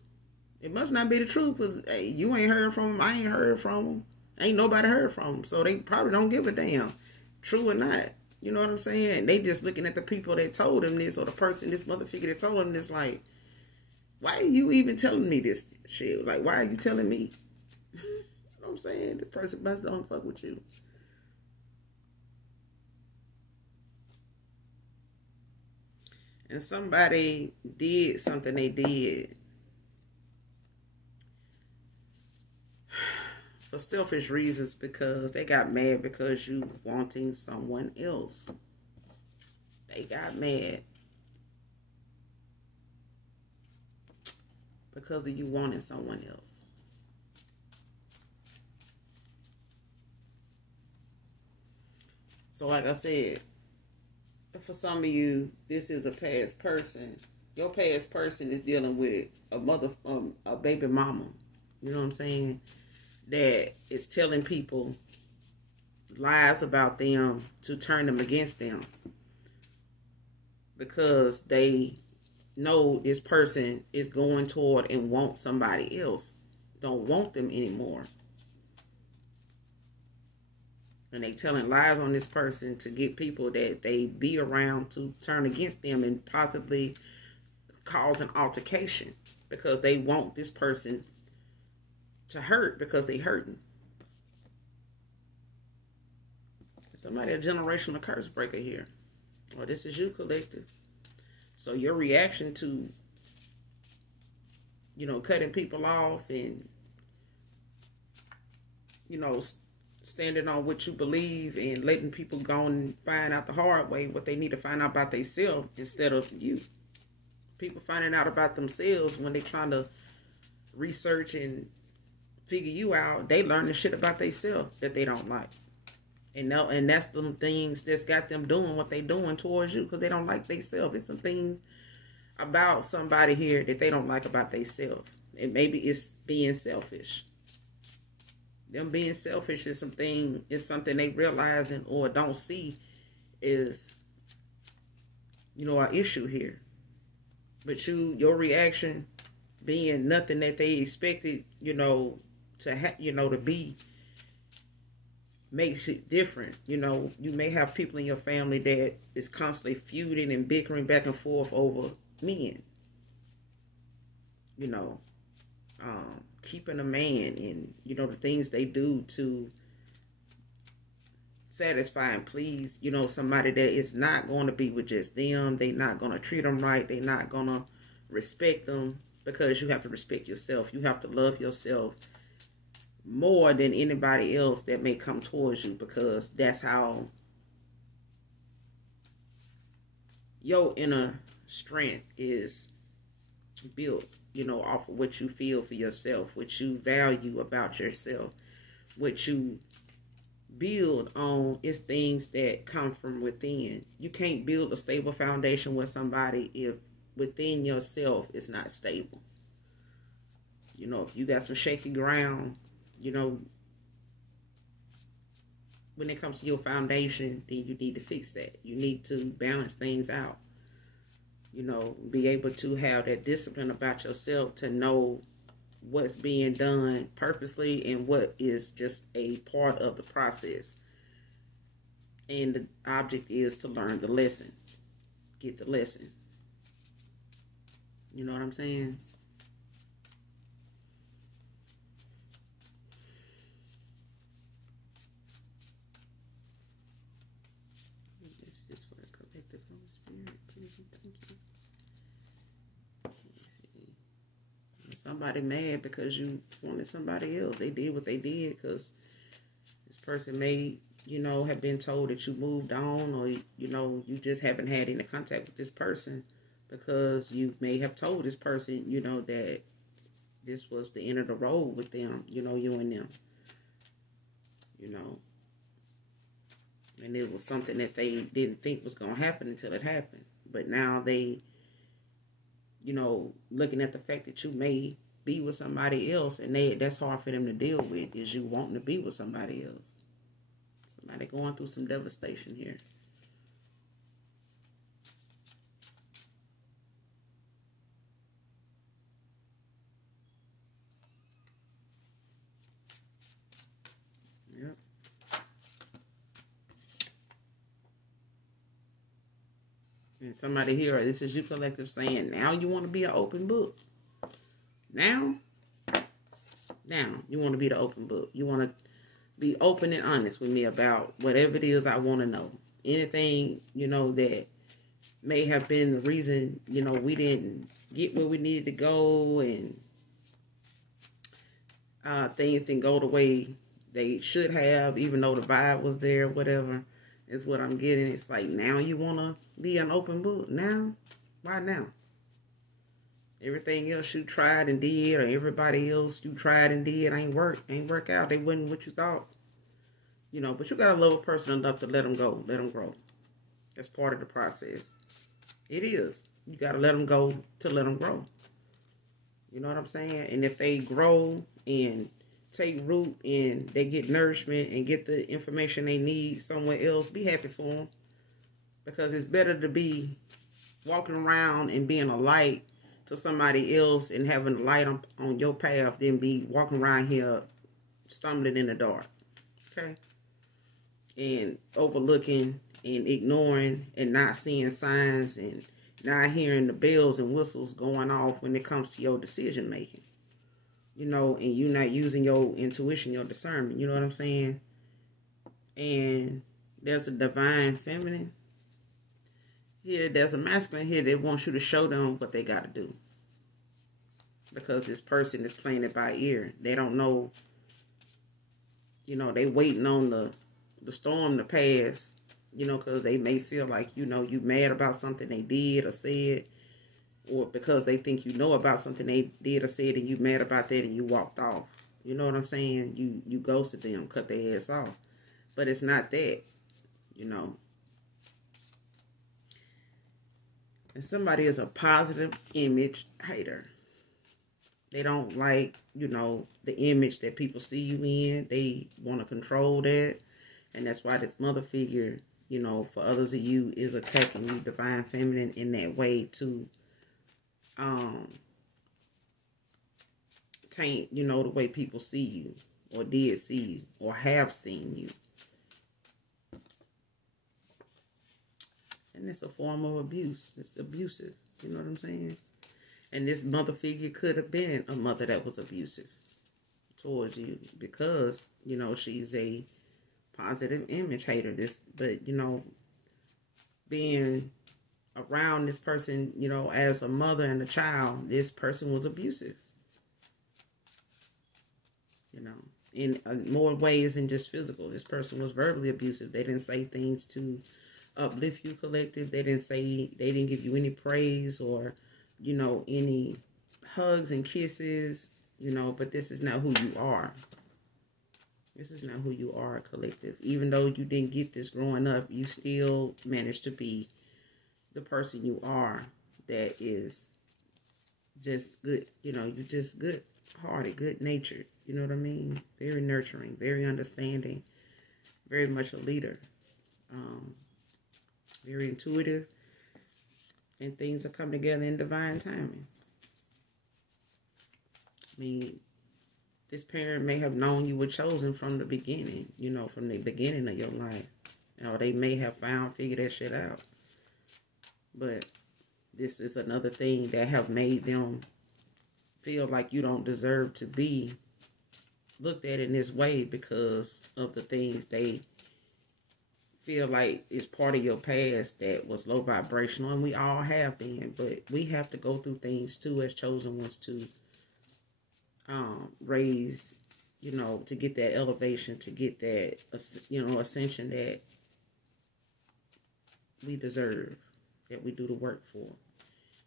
It must not be the truth because, hey, you ain't heard from them. I ain't heard from them. Ain't nobody heard from them. So they probably don't give a damn. True or not. You know what I'm saying? They just looking at the people that told them this or the person, this mother figure that told them this, like, why are you even telling me this shit? Like, why are you telling me? You know what I'm saying? The person must don't fuck with you. And somebody did something they did for selfish reasons because they got mad because you wanting someone else. They got mad because of you wanting someone else. So like I said, for some of you, this is a past person. Your past person is dealing with a baby mama. You know what I'm saying? That is telling people lies about them to turn them against them because they know this person is going toward and want somebody else, don't want them anymore, and they telling lies on this person to get people that they be around to turn against them and possibly cause an altercation because they want this person to hurt because they hurting. Somebody a generational curse breaker here. Or this is you, collective. So your reaction to, you know, cutting people off and, you know, standing on what you believe and letting people go and find out the hard way what they need to find out about themselves instead of you. People finding out about themselves when they trying to research and figure you out, they learn the shit about themselves that they don't like. And that's them things that's got them doing what they doing towards you because they don't like themselves. It's some things about somebody here that they don't like about themselves. And maybe it's being selfish. Them being selfish is something they realizing or don't see is, you know, an issue here. But your reaction being nothing that they expected, you know, to be makes it different. You know, you may have people in your family that is constantly feuding and bickering back and forth over men. You know, keeping a man and, you know, the things they do to satisfy and please, you know, somebody that is not going to be with just them. They not going to treat them right. They not going to respect them because you have to respect yourself. You have to love yourself more than anybody else that may come towards you because that's how your inner strength is built, you know, off of what you feel for yourself, what you value about yourself, what you build on is things that come from within. You can't build a stable foundation with somebody if within yourself is not stable. You know, if you got some shaky ground, you know, when it comes to your foundation, then you need to fix that. You need to balance things out. You know, be able to have that discipline about yourself to know what's being done purposely and what is just a part of the process. And the object is to learn the lesson. Get the lesson. You know what I'm saying? It's just for the collective Holy Spirit. Please and thank you. Somebody mad because you wanted somebody else. They did what they did because this person may, you know, have been told that you moved on, or, you know, you just haven't had any contact with this person because you may have told this person, you know, that this was the end of the road with them, you know, you and them, you know. And it was something that they didn't think was going to happen until it happened. But now they, you know, looking at the fact that you may be with somebody else, and that's hard for them to deal with, is you wanting to be with somebody else. Somebody going through some devastation here. Yep. And somebody here, this is you collective saying, now you want to be an open book. Now you want to be the open book. You want to be open and honest with me about whatever it is I want to know. Anything, you know, that may have been the reason, you know, we didn't get where we needed to go, and things didn't go the way they should have, even though the vibe was there, whatever, is what I'm getting. It's like, now you want to be an open book. Now? Why now? Everything else you tried and did, or everybody else you tried and did ain't work out. They wasn't what you thought. You know, but you got to love a person enough to let them go, let them grow. That's part of the process. It is. You got to let them go to let them grow. You know what I'm saying? And if they grow and take root and they get nourishment and get the information they need somewhere else, be happy for them. Because it's better to be walking around and being a light to somebody else and having a light on your path than be walking around here stumbling in the dark. Okay? And overlooking and ignoring and not seeing signs and not hearing the bells and whistles going off when it comes to your decision making. You know, and you not using your intuition, your discernment. You know what I'm saying? And there's a divine feminine. Here, there's a masculine here that wants you to show them what they got to do. Because this person is playing it by ear. They don't know, you know, they waiting on the storm to pass, you know, because they may feel like, you know, you mad about something they did or said, or because they think you know about something they did or said and you mad about that and you walked off. You know what I'm saying? You ghosted them, cut their ass off. But it's not that, you know. And somebody is a positive image hater. They don't like, you know, the image that people see you in. They want to control that. And that's why this mother figure, you know, for others of you, is attacking you, divine feminine, in that way to taint, you know, the way people see you, or did see you, or have seen you. And it's a form of abuse. It's abusive. You know what I'm saying? And this mother figure could have been a mother that was abusive towards you because, you know, she's a positive image hater. But, you know, being around this person, you know, as a mother and a child, this person was abusive. You know, in more ways than just physical. This person was verbally abusive. They didn't say things to uplift you, collective. They didn't give you any praise or, you know, any hugs and kisses, you know, but this is not who you are. This is not who you are, collective. Even though you didn't get this growing up, you still managed to be the person you are, that is just good. You know, you're just good hearted, good natured. You know what I mean? Very nurturing, very understanding, very much a leader. Very intuitive. And things will come together in divine timing. I mean, this parent may have known you were chosen from the beginning, you know, from the beginning of your life. You know, they may have figured that shit out. But this is another thing that have made them feel like you don't deserve to be looked at in this way because of the things they feel like is part of your past that was low vibrational, and we all have been, but we have to go through things too as chosen ones to raise, you know, to get that elevation, to get that, you know, ascension that we deserve, that we do the work for.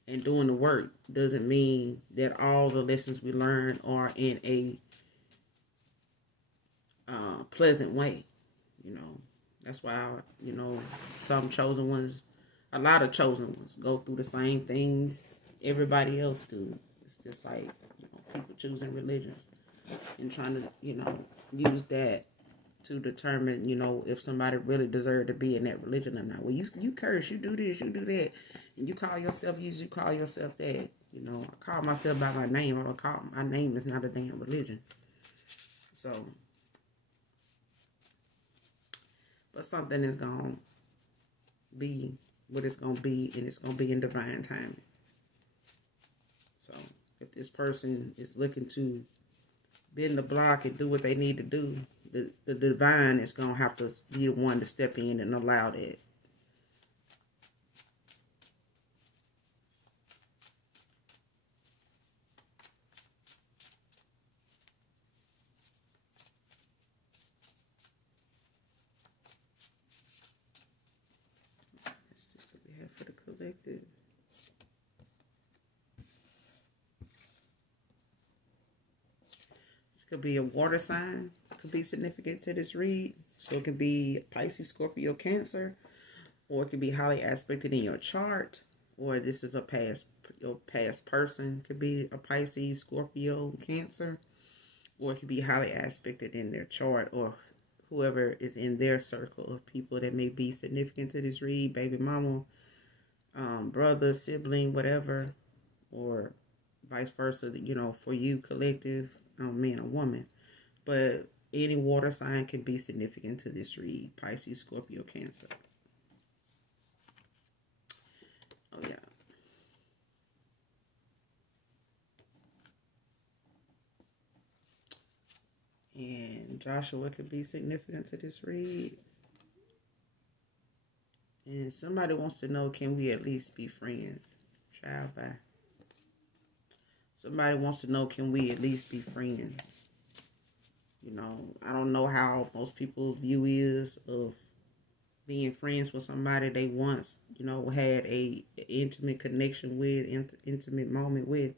And doing the work doesn't mean that all the lessons we learn are in a pleasant way, you know. That's why, you know, some chosen ones, a lot of chosen ones go through the same things everybody else do. It's just like, you know, people choosing religions and trying to, you know, use that to determine, you know, if somebody really deserved to be in that religion or not. Well, you curse, you do this, you do that, and you call yourself you call yourself that. You know, I call myself by my name. I don't call, my name is not a damn religion. So, but something is going to be what it's going to be, and it's going to be in divine timing. So, if this person is looking to bend the block and do what they need to do, the divine is going to have to be the one to step in and allow that. That's just what we have for the collective. This could be a water sign. It could be significant to this read. So it could be Pisces, Scorpio, Cancer, or it could be highly aspected in your chart, or this is your past person. Could be a Pisces, Scorpio, Cancer, or it could be highly aspected in their chart, or whoever is in their circle of people that may be significant to this read, baby mama, brother, sibling, whatever, or vice versa, you know, for you, collective, man or woman. But any water sign can be significant to this read, Pisces, Scorpio, Cancer. Oh, yeah. And Joshua could be significant to this read. And somebody wants to know, can we at least be friends? Child, bye. Somebody wants to know, can we at least be friends? You know, I don't know how most people's view is of being friends with somebody they once, you know, had a intimate connection with, intimate moment with.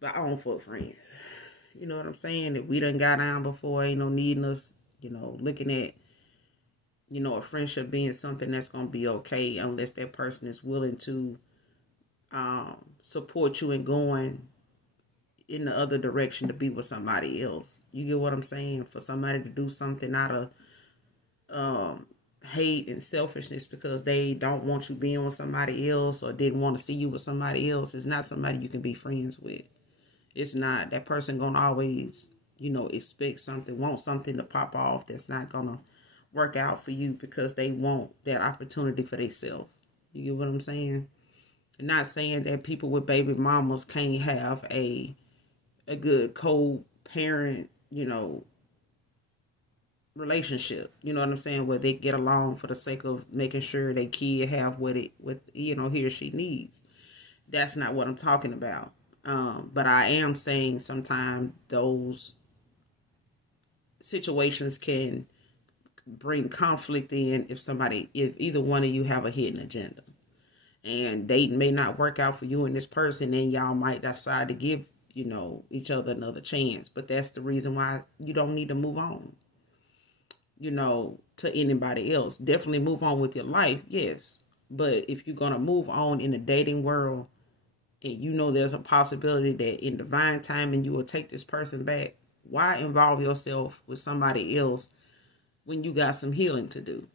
But I don't fuck friends. You know what I'm saying? If we done got down before, ain't no needing us, you know, looking at, you know, a friendship being something that's going to be okay unless that person is willing to support you in going in the other direction to be with somebody else. You get what I'm saying? For somebody to do something out of hate and selfishness because they don't want you being with somebody else or didn't want to see you with somebody else is not somebody you can be friends with. It's not. That person gonna always, you know, expect something, want something to pop off that's not gonna work out for you because they want that opportunity for themselves. You get what I'm saying? I'm not saying that people with baby mamas can't have a good co-parent, you know, relationship. You know what I'm saying? Where they get along for the sake of making sure their kid have what you know, he or she needs. That's not what I'm talking about. But I am saying sometimes those situations can bring conflict in if either one of you have a hidden agenda. and dating may not work out for you and this person, and y'all might decide to give, each other another chance. But that's the reason why you don't need to move on, to anybody else. Definitely move on with your life, yes. But if you're going to move on in the dating world, and there's a possibility that in divine timing you will take this person back, why involve yourself with somebody else when you got some healing to do?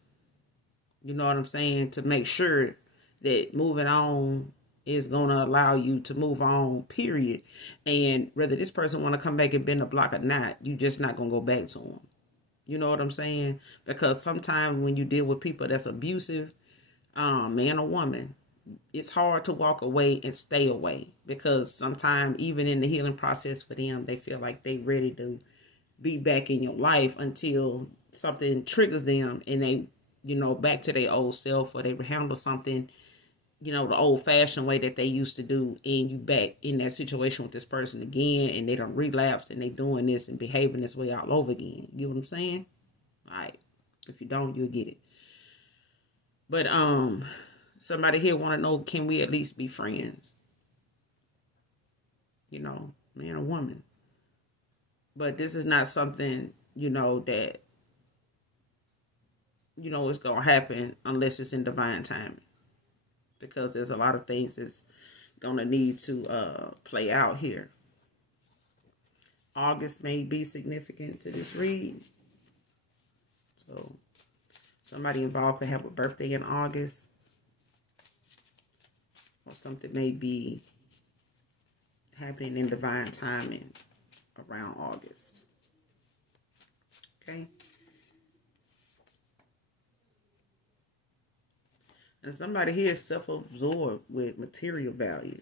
You know what I'm saying? To make sure that moving on is going to allow you to move on, period. And whether this person want to come back and bend the block or not, you just not going to go back to them. You know what I'm saying? Because sometimes when you deal with people that's abusive, man or woman, it's hard to walk away and stay away, because sometimes even in the healing process for them, they feel like they ready to be back in your life until something triggers them and they, back to their old self, or they handle something, the old fashioned way that they used to do, and you back in that situation with this person again, and they don't relapse and they doing this and behaving this way all over again. You know what I'm saying? All right. If you don't, you'll get it. But, somebody here want to know, can we at least be friends? Man or woman. But this is not something, that, it's going to happen unless it's in divine timing. Because there's a lot of things that's going to need to play out here. August may be significant to this read. So somebody involved could have a birthday in August. Or something may be happening in divine timing around August. Okay. And somebody here is self-absorbed with material value,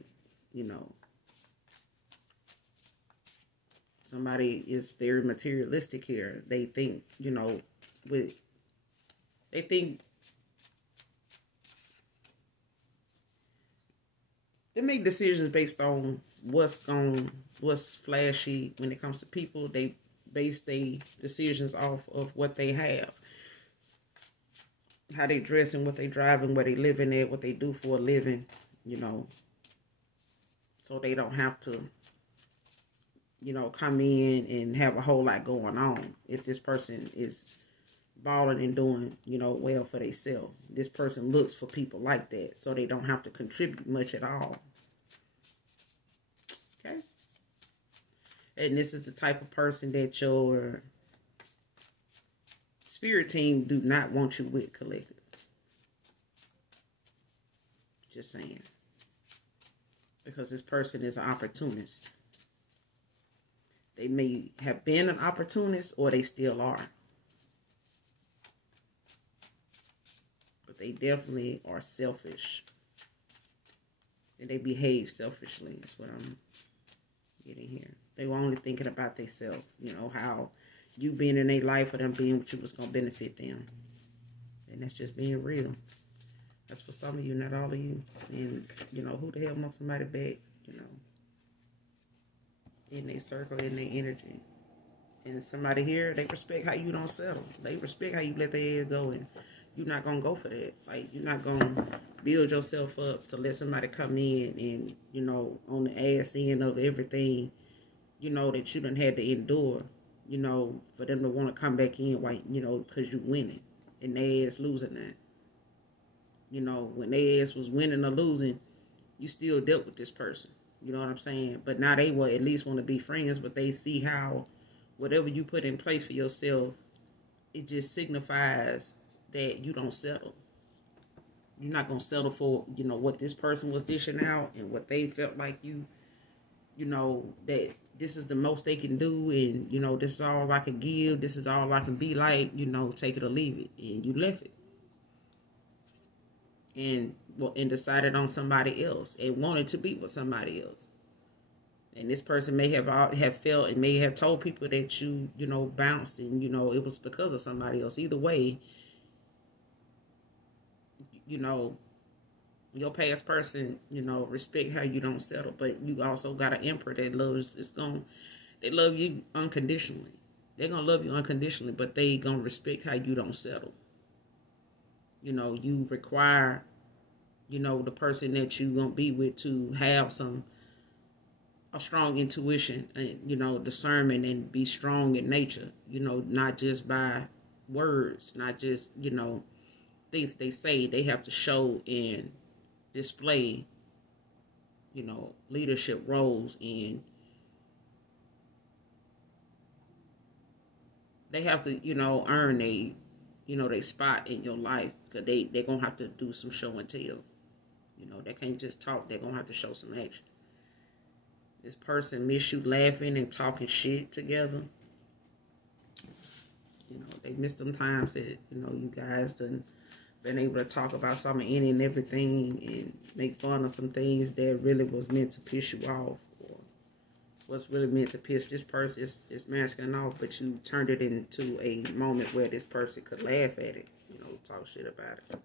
Somebody is very materialistic here. They think, they make decisions based on what's flashy when it comes to people. They base their decisions off of what they have. How they dress and what they drive and where they living at, what they do for a living, So they don't have to, come in and have a whole lot going on. If this person is balling and doing, well for themselves. This person looks for people like that, so they don't have to contribute much at all. Okay? And this is the type of person that your spirit team do not want you with, collective. Just saying. Because this person is an opportunist. They may have been an opportunist, or they still are. But they definitely are selfish. And they behave selfishly. That's what I'm getting here. They were only thinking about themselves. How you being in their life or them being with you was going to benefit them. And that's just being real. That's for some of you, not all of you. And, who the hell wants somebody back, in their circle, in their energy. And somebody here, they respect how you don't settle. They respect how you let their head go, and you're not going to go for that. Like, you're not going to build yourself up to let somebody come in and, on the ass end of everything, that you done had to endure, for them to want to come back in, because you winning. And their ass losing that. When their ass was winning or losing, you still dealt with this person. You know what I'm saying? But now they will at least want to be friends, but they see how whatever you put in place for yourself, it just signifies that you don't settle. You're not going to settle for, what this person was dishing out and what they felt like that this is the most they can do, and, this is all I can give, this is all I can be like, take it or leave it. And you left it. And decided on somebody else and wanted to be with somebody else. And this person may have felt and may have told people that you bounced, and, it was because of somebody else. Either way, your past person, respect how you don't settle. But you also got an emperor that they love you unconditionally. They're going to love you unconditionally, but they going to respect how you don't settle. You require you know, the person that you gonna be with to have a strong intuition and, you know, discernment, and be strong in nature, you know, not just by words, not just, you know, things they say. They have to show and display, you know, leadership roles, and they have to, you know, earn they spot in your life, because they're gonna have to do some show and tell. You know, they can't just talk, they're gonna have to show some action. This person miss you laughing and talking shit together. You know, they miss them times that, you know, you guys done been able to talk about something, any and everything, and make fun of some things that really was meant to piss you off, or was really meant to piss this person, is masculine, off, but you turned it into a moment where this person could laugh at it, you know, talk shit about it.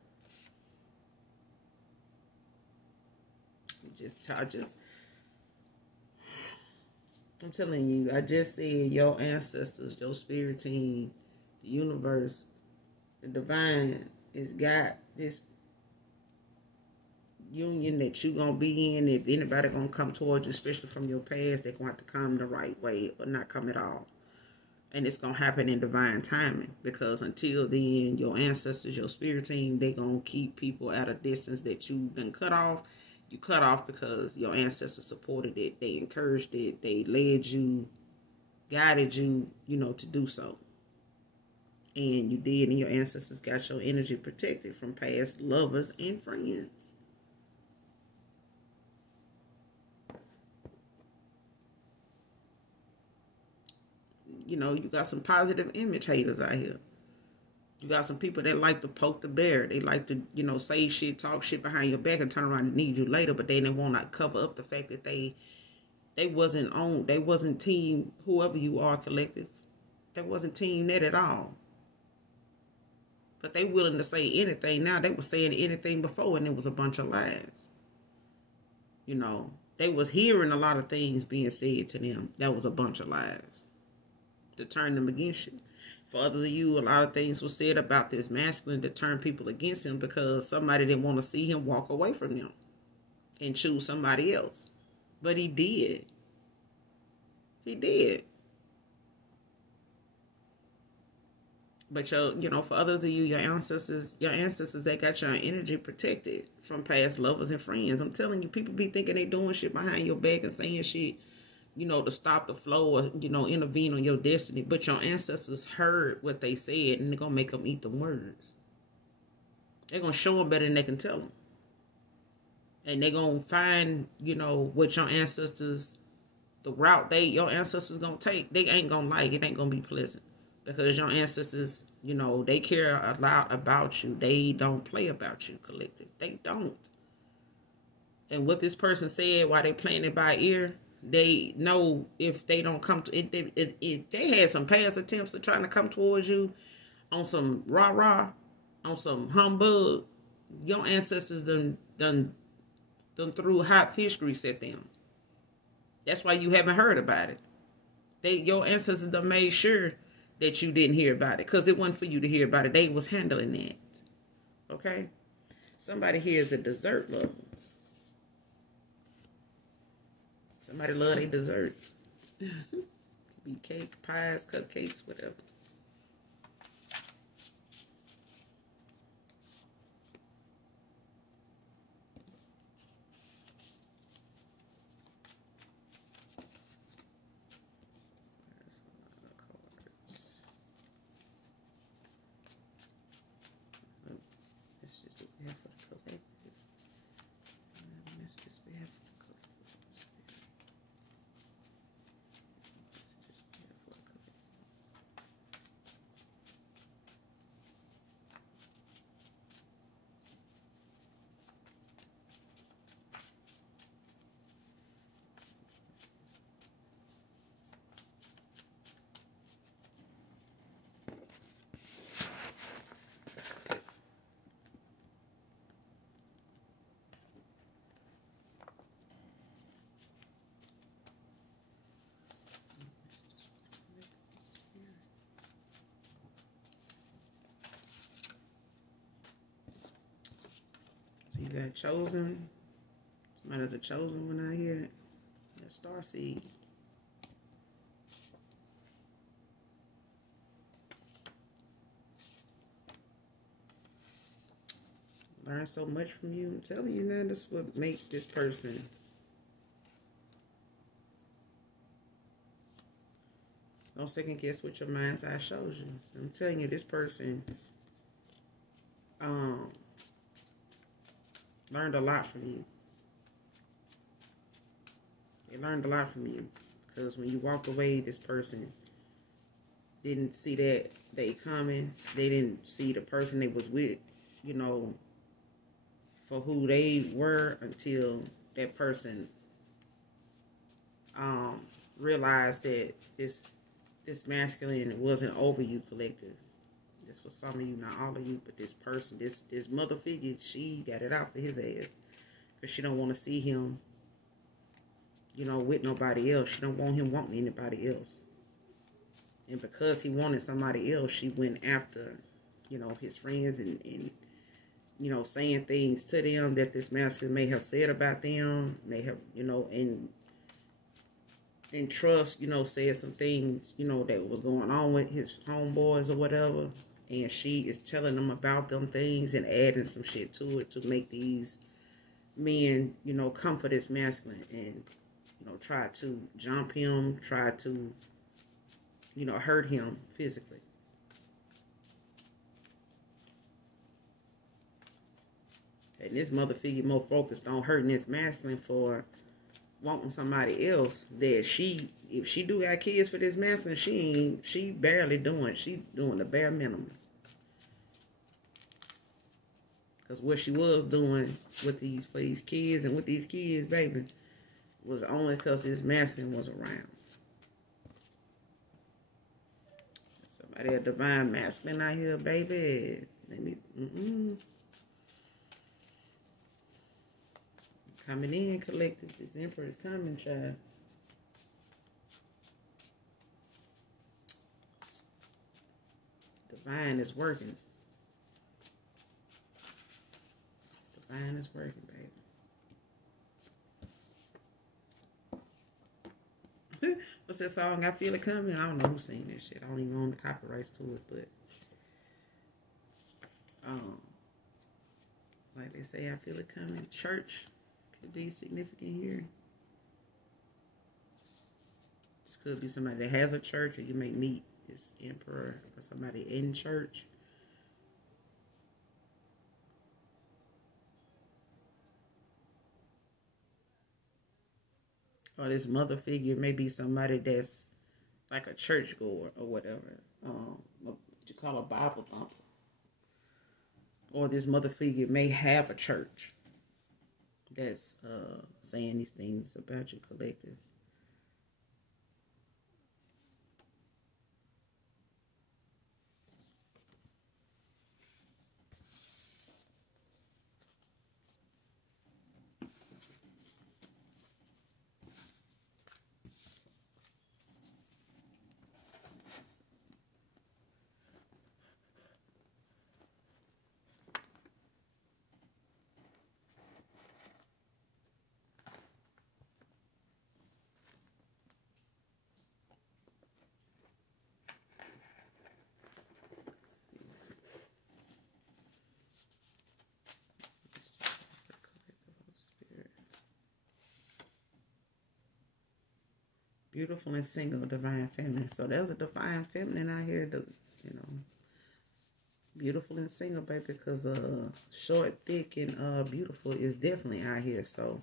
I'm telling you, I just said your ancestors, your spirit team, the universe, the divine has got this union that you gonna be in. If anybody gonna come towards you, especially from your past, they're gonna have to come the right way or not come at all. And it's gonna happen in divine timing, because until then, your ancestors, your spirit team, they gonna keep people at a distance that you done cut off. You cut off because your ancestors supported it, they encouraged it, they led you, guided you, you know, to do so. And you did, and your ancestors got your energy protected from past lovers and friends. You know, you got some positive image haters out here. You got some people that like to poke the bear. They like to, you know, say shit, talk shit behind your back and turn around and need you later, but they want to cover up the fact that they wasn't team whoever you are, collective. They wasn't team that at all. But they willing to say anything now. They were saying anything before, and it was a bunch of lies. You know, they was hearing a lot of things being said to them. That was a bunch of lies to turn them against you. For others of you, a lot of things were said about this masculine to turn people against him, because somebody didn't want to see him walk away from them and choose somebody else. But he did. He did. But you know, for others of you, your ancestors, they got your energy protected from past lovers and friends. I'm telling you, people be thinking they doing shit behind your back and saying shit, you know, to stop the flow or, you know, intervene on your destiny. But your ancestors heard what they said, and they're going to make them eat the words. They're going to show them better than they can tell them. And they're going to find, you know, what your ancestors, the route your ancestors going to take, they ain't going to like. It ain't going to be pleasant. Because your ancestors, you know, they care a lot about you. They don't play about you, collective. They don't. And what this person said while they playing it by ear, they know if they don't come to it, they had some past attempts of trying to come towards you on some rah-rah, on some humbug. Your ancestors done threw hot fish grease at them. That's why you haven't heard about it. Your ancestors done made sure that you didn't hear about it, because it wasn't for you to hear about it. They was handling that. Okay? Somebody here is a dessert lover. Somebody love their desserts. Could be cake, pies, cupcakes, whatever. You got chosen. Somebody's a chosen one out here. A star seed. Learn so much from you. I'm telling you now, this would make this person. Don't second guess what your mind's eye shows you. I'm telling you, this person learned a lot from you. They learned a lot from you. Because when you walked away, this person didn't see that they coming. They didn't see the person they was with, you know, for who they were until that person realized that this masculine wasn't over you, collective. This was some of you, not all of you, but this person, this mother figure, she got it out for his ass. Because she don't want to see him, you know, with nobody else. She don't want him wanting anybody else. And because he wanted somebody else, she went after, you know, his friends and you know, saying things to them that this masculine may have said about them, may have, you know, and trust, you know, said some things, you know, that was going on with his homeboys or whatever. And she is telling them about them things and adding some shit to it to make these men, you know, come for this masculine and, you know, try to jump him, try to, you know, hurt him physically. And this mother figure more focused on hurting this masculine for wanting somebody else. That if she do got kids for this masculine, she barely doing. She doing the bare minimum. Because what she was doing with for these kids and with these kids, baby, was only because this masculine was around. Somebody a divine masculine out here, baby. Let me. Coming in, collective. This emperor is coming, child. Divine is working. Divine is working, baby. What's that song? I Feel It Coming? I don't know who sing that shit. I don't even own the copyrights to it, but like they say, I feel it coming. Church could be significant here. This could be somebody that has a church, or you may meet this emperor or somebody in church. Or this mother figure may be somebody that's like a churchgoer or whatever. What you call a Bible thumper. Or this mother figure may have a church that's saying these things about your collective. Beautiful and single, divine feminine. So there's a divine feminine out here, you know. Beautiful and single, baby, because short, thick, and beautiful is definitely out here. So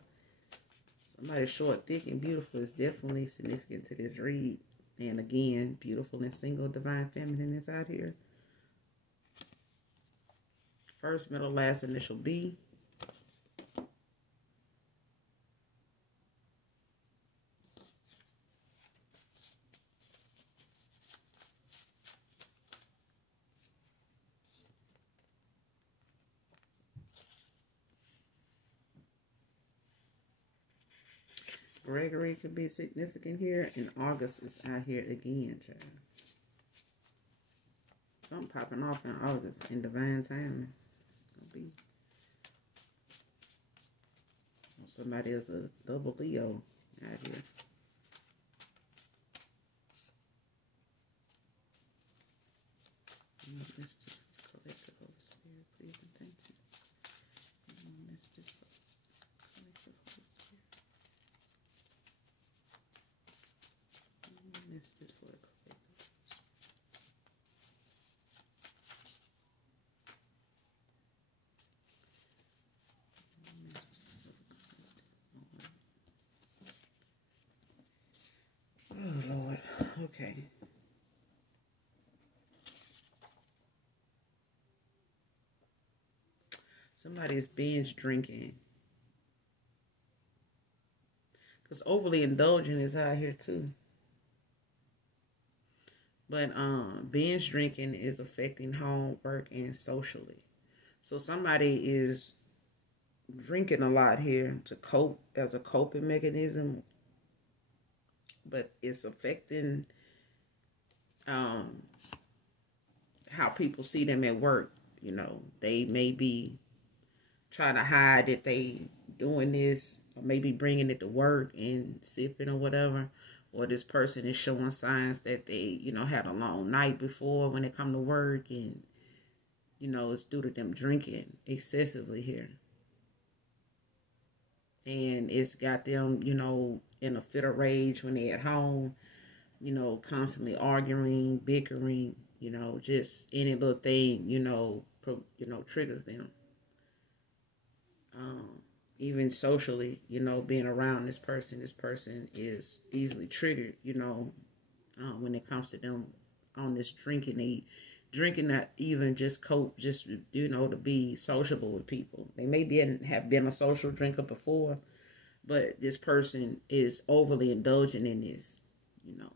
somebody short, thick, and beautiful is definitely significant to this read. And again, beautiful and single, divine feminine is out here. First, middle, last initial B. Gregory could be significant here, and August is out here again, child. Something popping off in August in divine timing. It's gonna be Somebody is a double Leo out here. Messages for collective Holy Spirit, please and thank you. Messages for collective Holy Spirit. Messages for the collective. Oh Lord. Okay. Somebody is binge drinking. Because overly indulgent is out here too. But binge drinking is affecting home, work, and socially. So somebody is drinking a lot here to cope as a coping mechanism. But it's affecting how people see them at work. You know, they may be trying to hide that they doing this, or maybe bringing it to work and sipping or whatever, or this person is showing signs that they, you know, had a long night before when they come to work, and, you know, it's due to them drinking excessively here. And it's got them, you know, in a fit of rage when they're at home, you know, constantly arguing, bickering, you know, just any little thing, you know, triggers them. Even socially, you know, being around this person is easily triggered, you know, when it comes to them on this drinking. They drinking not even just cope, just, you know, to be sociable with people. They may have been a social drinker before, but this person is overly indulgent in this, you know,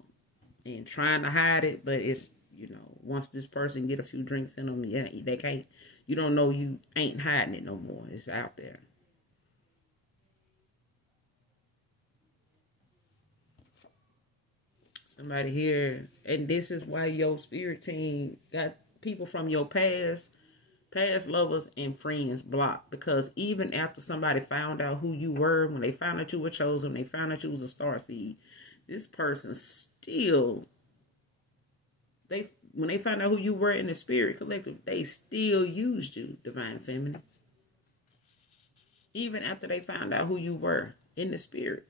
and trying to hide it. But it's, you know, once this person get a few drinks in them, yeah, they can't. You don't know, you ain't hiding it no more. It's out there. Somebody here, and this is why your spirit team got people from your past lovers and friends blocked. Because even after somebody found out who you were, when they found out you were chosen, they found out you was a star seed, this person still, when they found out who you were in the spirit collective, they still used you, Divine Feminine. Even after they found out who you were in the spirit.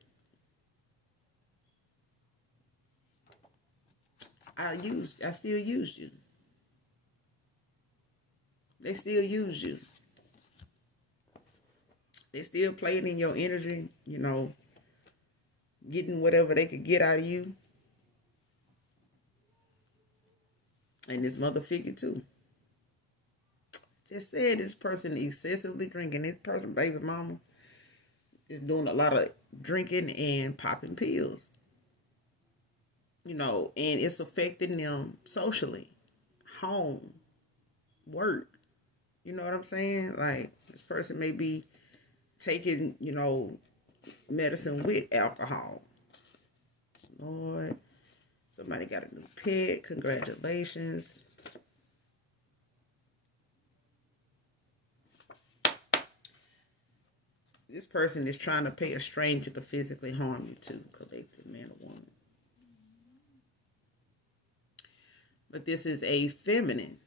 I still used you. They still used you. They still playing in your energy, you know, getting whatever they could get out of you. And this mother figure too. Just said this person excessively drinking. This person, baby mama, is doing a lot of drinking and popping pills. You know, and it's affecting them socially, home, work. You know what I'm saying? Like, this person may be taking, you know, medicine with alcohol. Lord, somebody got a new pet. Congratulations. This person is trying to pay a stranger to physically harm you too, collective man or woman. But this is a feminine.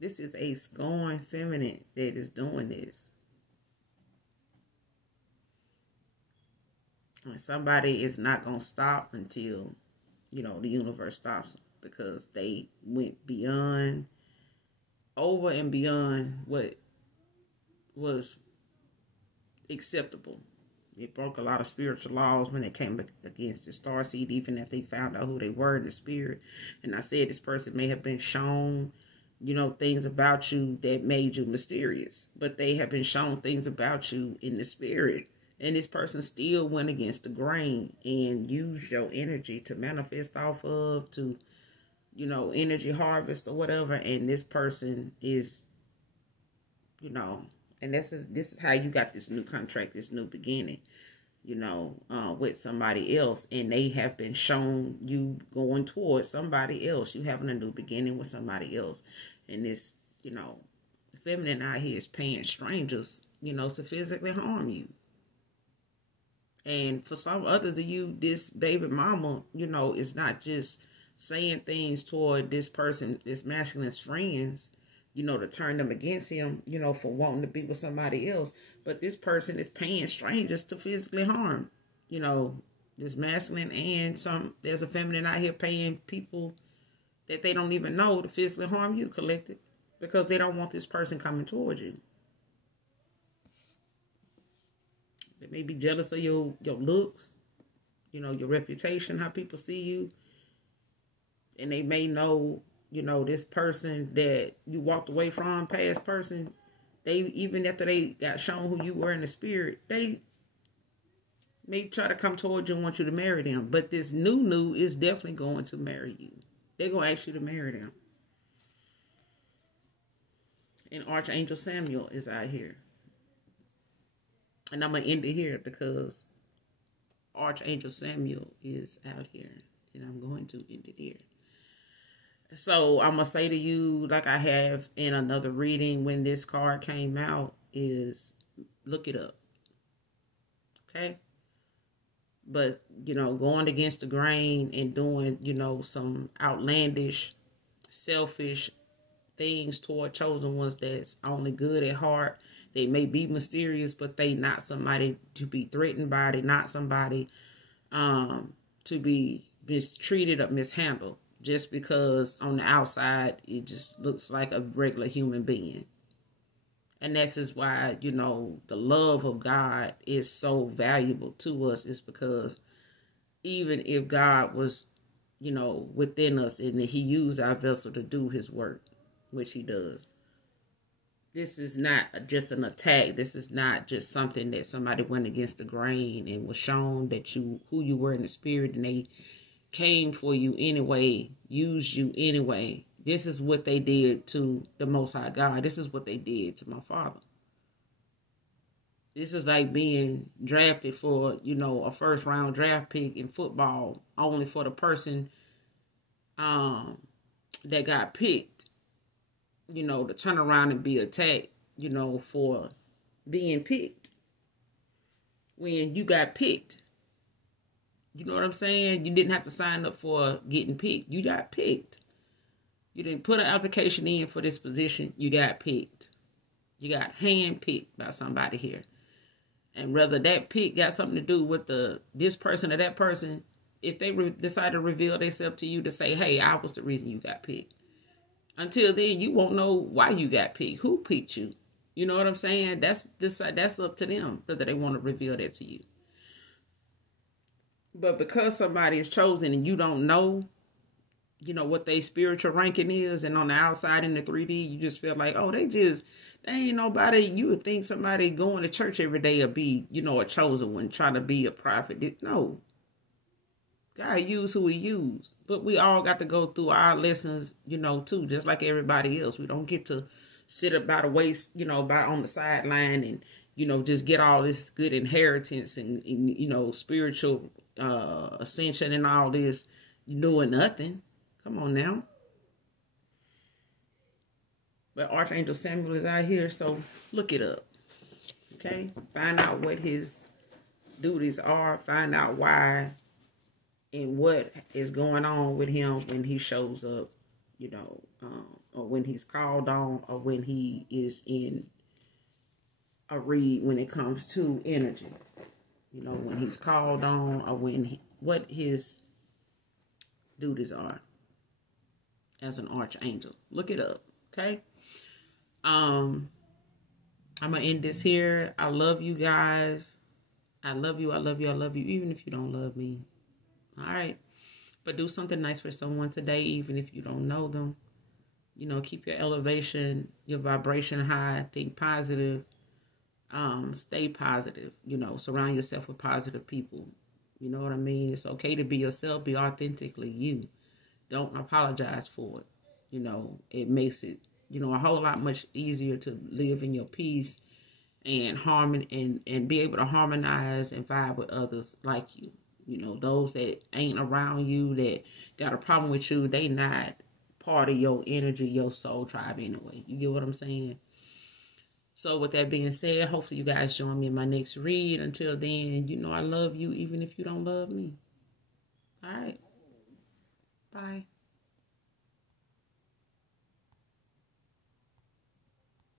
This is a scorned feminine that is doing this. And somebody is not going to stop until, you know, the universe stops them. Because they went beyond, over and beyond what was acceptable. It broke a lot of spiritual laws when it came against the starseed, even if they found out who they were in the spirit. And I said this person may have been shown, you know, things about you that made you mysterious. But they have been shown things about you in the spirit. And this person still went against the grain and used your energy to manifest off of, to, you know, energy harvest or whatever. And this person is, you know, and this is how you got this new contract, this new beginning, you know, with somebody else. And they have been shown you going towards somebody else. You having a new beginning with somebody else. And this, you know, the feminine out here is paying strangers, you know, to physically harm you. And for some others of you, this baby mama, you know, is not just saying things toward this person, this masculine's friends, you know, to turn them against him, you know, for wanting to be with somebody else. But this person is paying strangers to physically harm, you know, this masculine, and there's a feminine out here paying people that they don't even know to physically harm you, collective, because they don't want this person coming towards you. They may be jealous of your looks, you know, your reputation, how people see you. And they may know, you know, this person that you walked away from, past person, they, even after they got shown who you were in the spirit, they may try to come towards you and want you to marry them. But this new is definitely going to marry you. They're going to ask you to marry them. And Archangel Samuel is out here. And I'm going to end it here because Archangel Samuel is out here. And I'm going to end it here. So I'm going to say to you, like I have in another reading when this card came out, is look it up. Okay? But, you know, going against the grain and doing, you know, some outlandish, selfish things toward chosen ones that's only good at heart. They may be mysterious, but they not somebody to be threatened by. They not somebody to be mistreated or mishandled just because on the outside it just looks like a regular human being. And this is why, you know, the love of God is so valuable to us, is because even if God was, you know, within us and he used our vessel to do his work, which he does, this is not just an attack. This is not just something that somebody went against the grain and was shown that who you were in the spirit, and they came for you anyway, used you anyway. This is what they did to the Most High God. This is what they did to my father. This is like being drafted for, you know, a first round draft pick in football, only for the person that got picked, you know, to turn around and be attacked, you know, for being picked when you got picked. You know what I'm saying? You didn't have to sign up for getting picked. You got picked. You didn't put an application in for this position. You got picked. You got hand-picked by somebody here. And whether that pick got something to do with this person or that person, if they decide to reveal themselves to you to say, hey, I was the reason you got picked. Until then, you won't know why you got picked. Who picked you? You know what I'm saying? That's up to them, whether they want to reveal that to you. But because somebody is chosen and you don't know, you know, what their spiritual ranking is, and on the outside in the 3D, you just feel like, oh, they ain't nobody. You would think somebody going to church every day would be, you know, a chosen one, trying to be a prophet. No. God used who he used. But we all got to go through our lessons, you know, too, just like everybody else. We don't get to sit up by the waist, you know, by on the sideline and, you know, just get all this good inheritance and you know, spiritual ascension and all this, doing nothing. Come on now. But Archangel Samuel is out here, so look it up. Okay? Find out what his duties are. Find out why and what is going on with him when he shows up, you know, or when he's called on, or when he is in a read when it comes to energy. You know, when he's called on, or what his duties are as an archangel. Look it up, okay? I'm gonna end this here. I love you guys. I love you. I love you. I love you. Even if you don't love me. All right. But do something nice for someone today, even if you don't know them. You know, keep your elevation, your vibration high. Think positive. Stay positive. You know, surround yourself with positive people. You know what I mean? It's okay to be yourself. Be authentically you. Don't apologize for it. You know, it makes it, you know, a whole lot much easier to live in your peace and and be able to harmonize and vibe with others like you. You know, those that ain't around you, that got a problem with you, they not part of your energy, your soul tribe anyway. You get what I'm saying? So with that being said, hopefully you guys join me in my next read. Until then, you know I love you even if you don't love me. All right. Bye.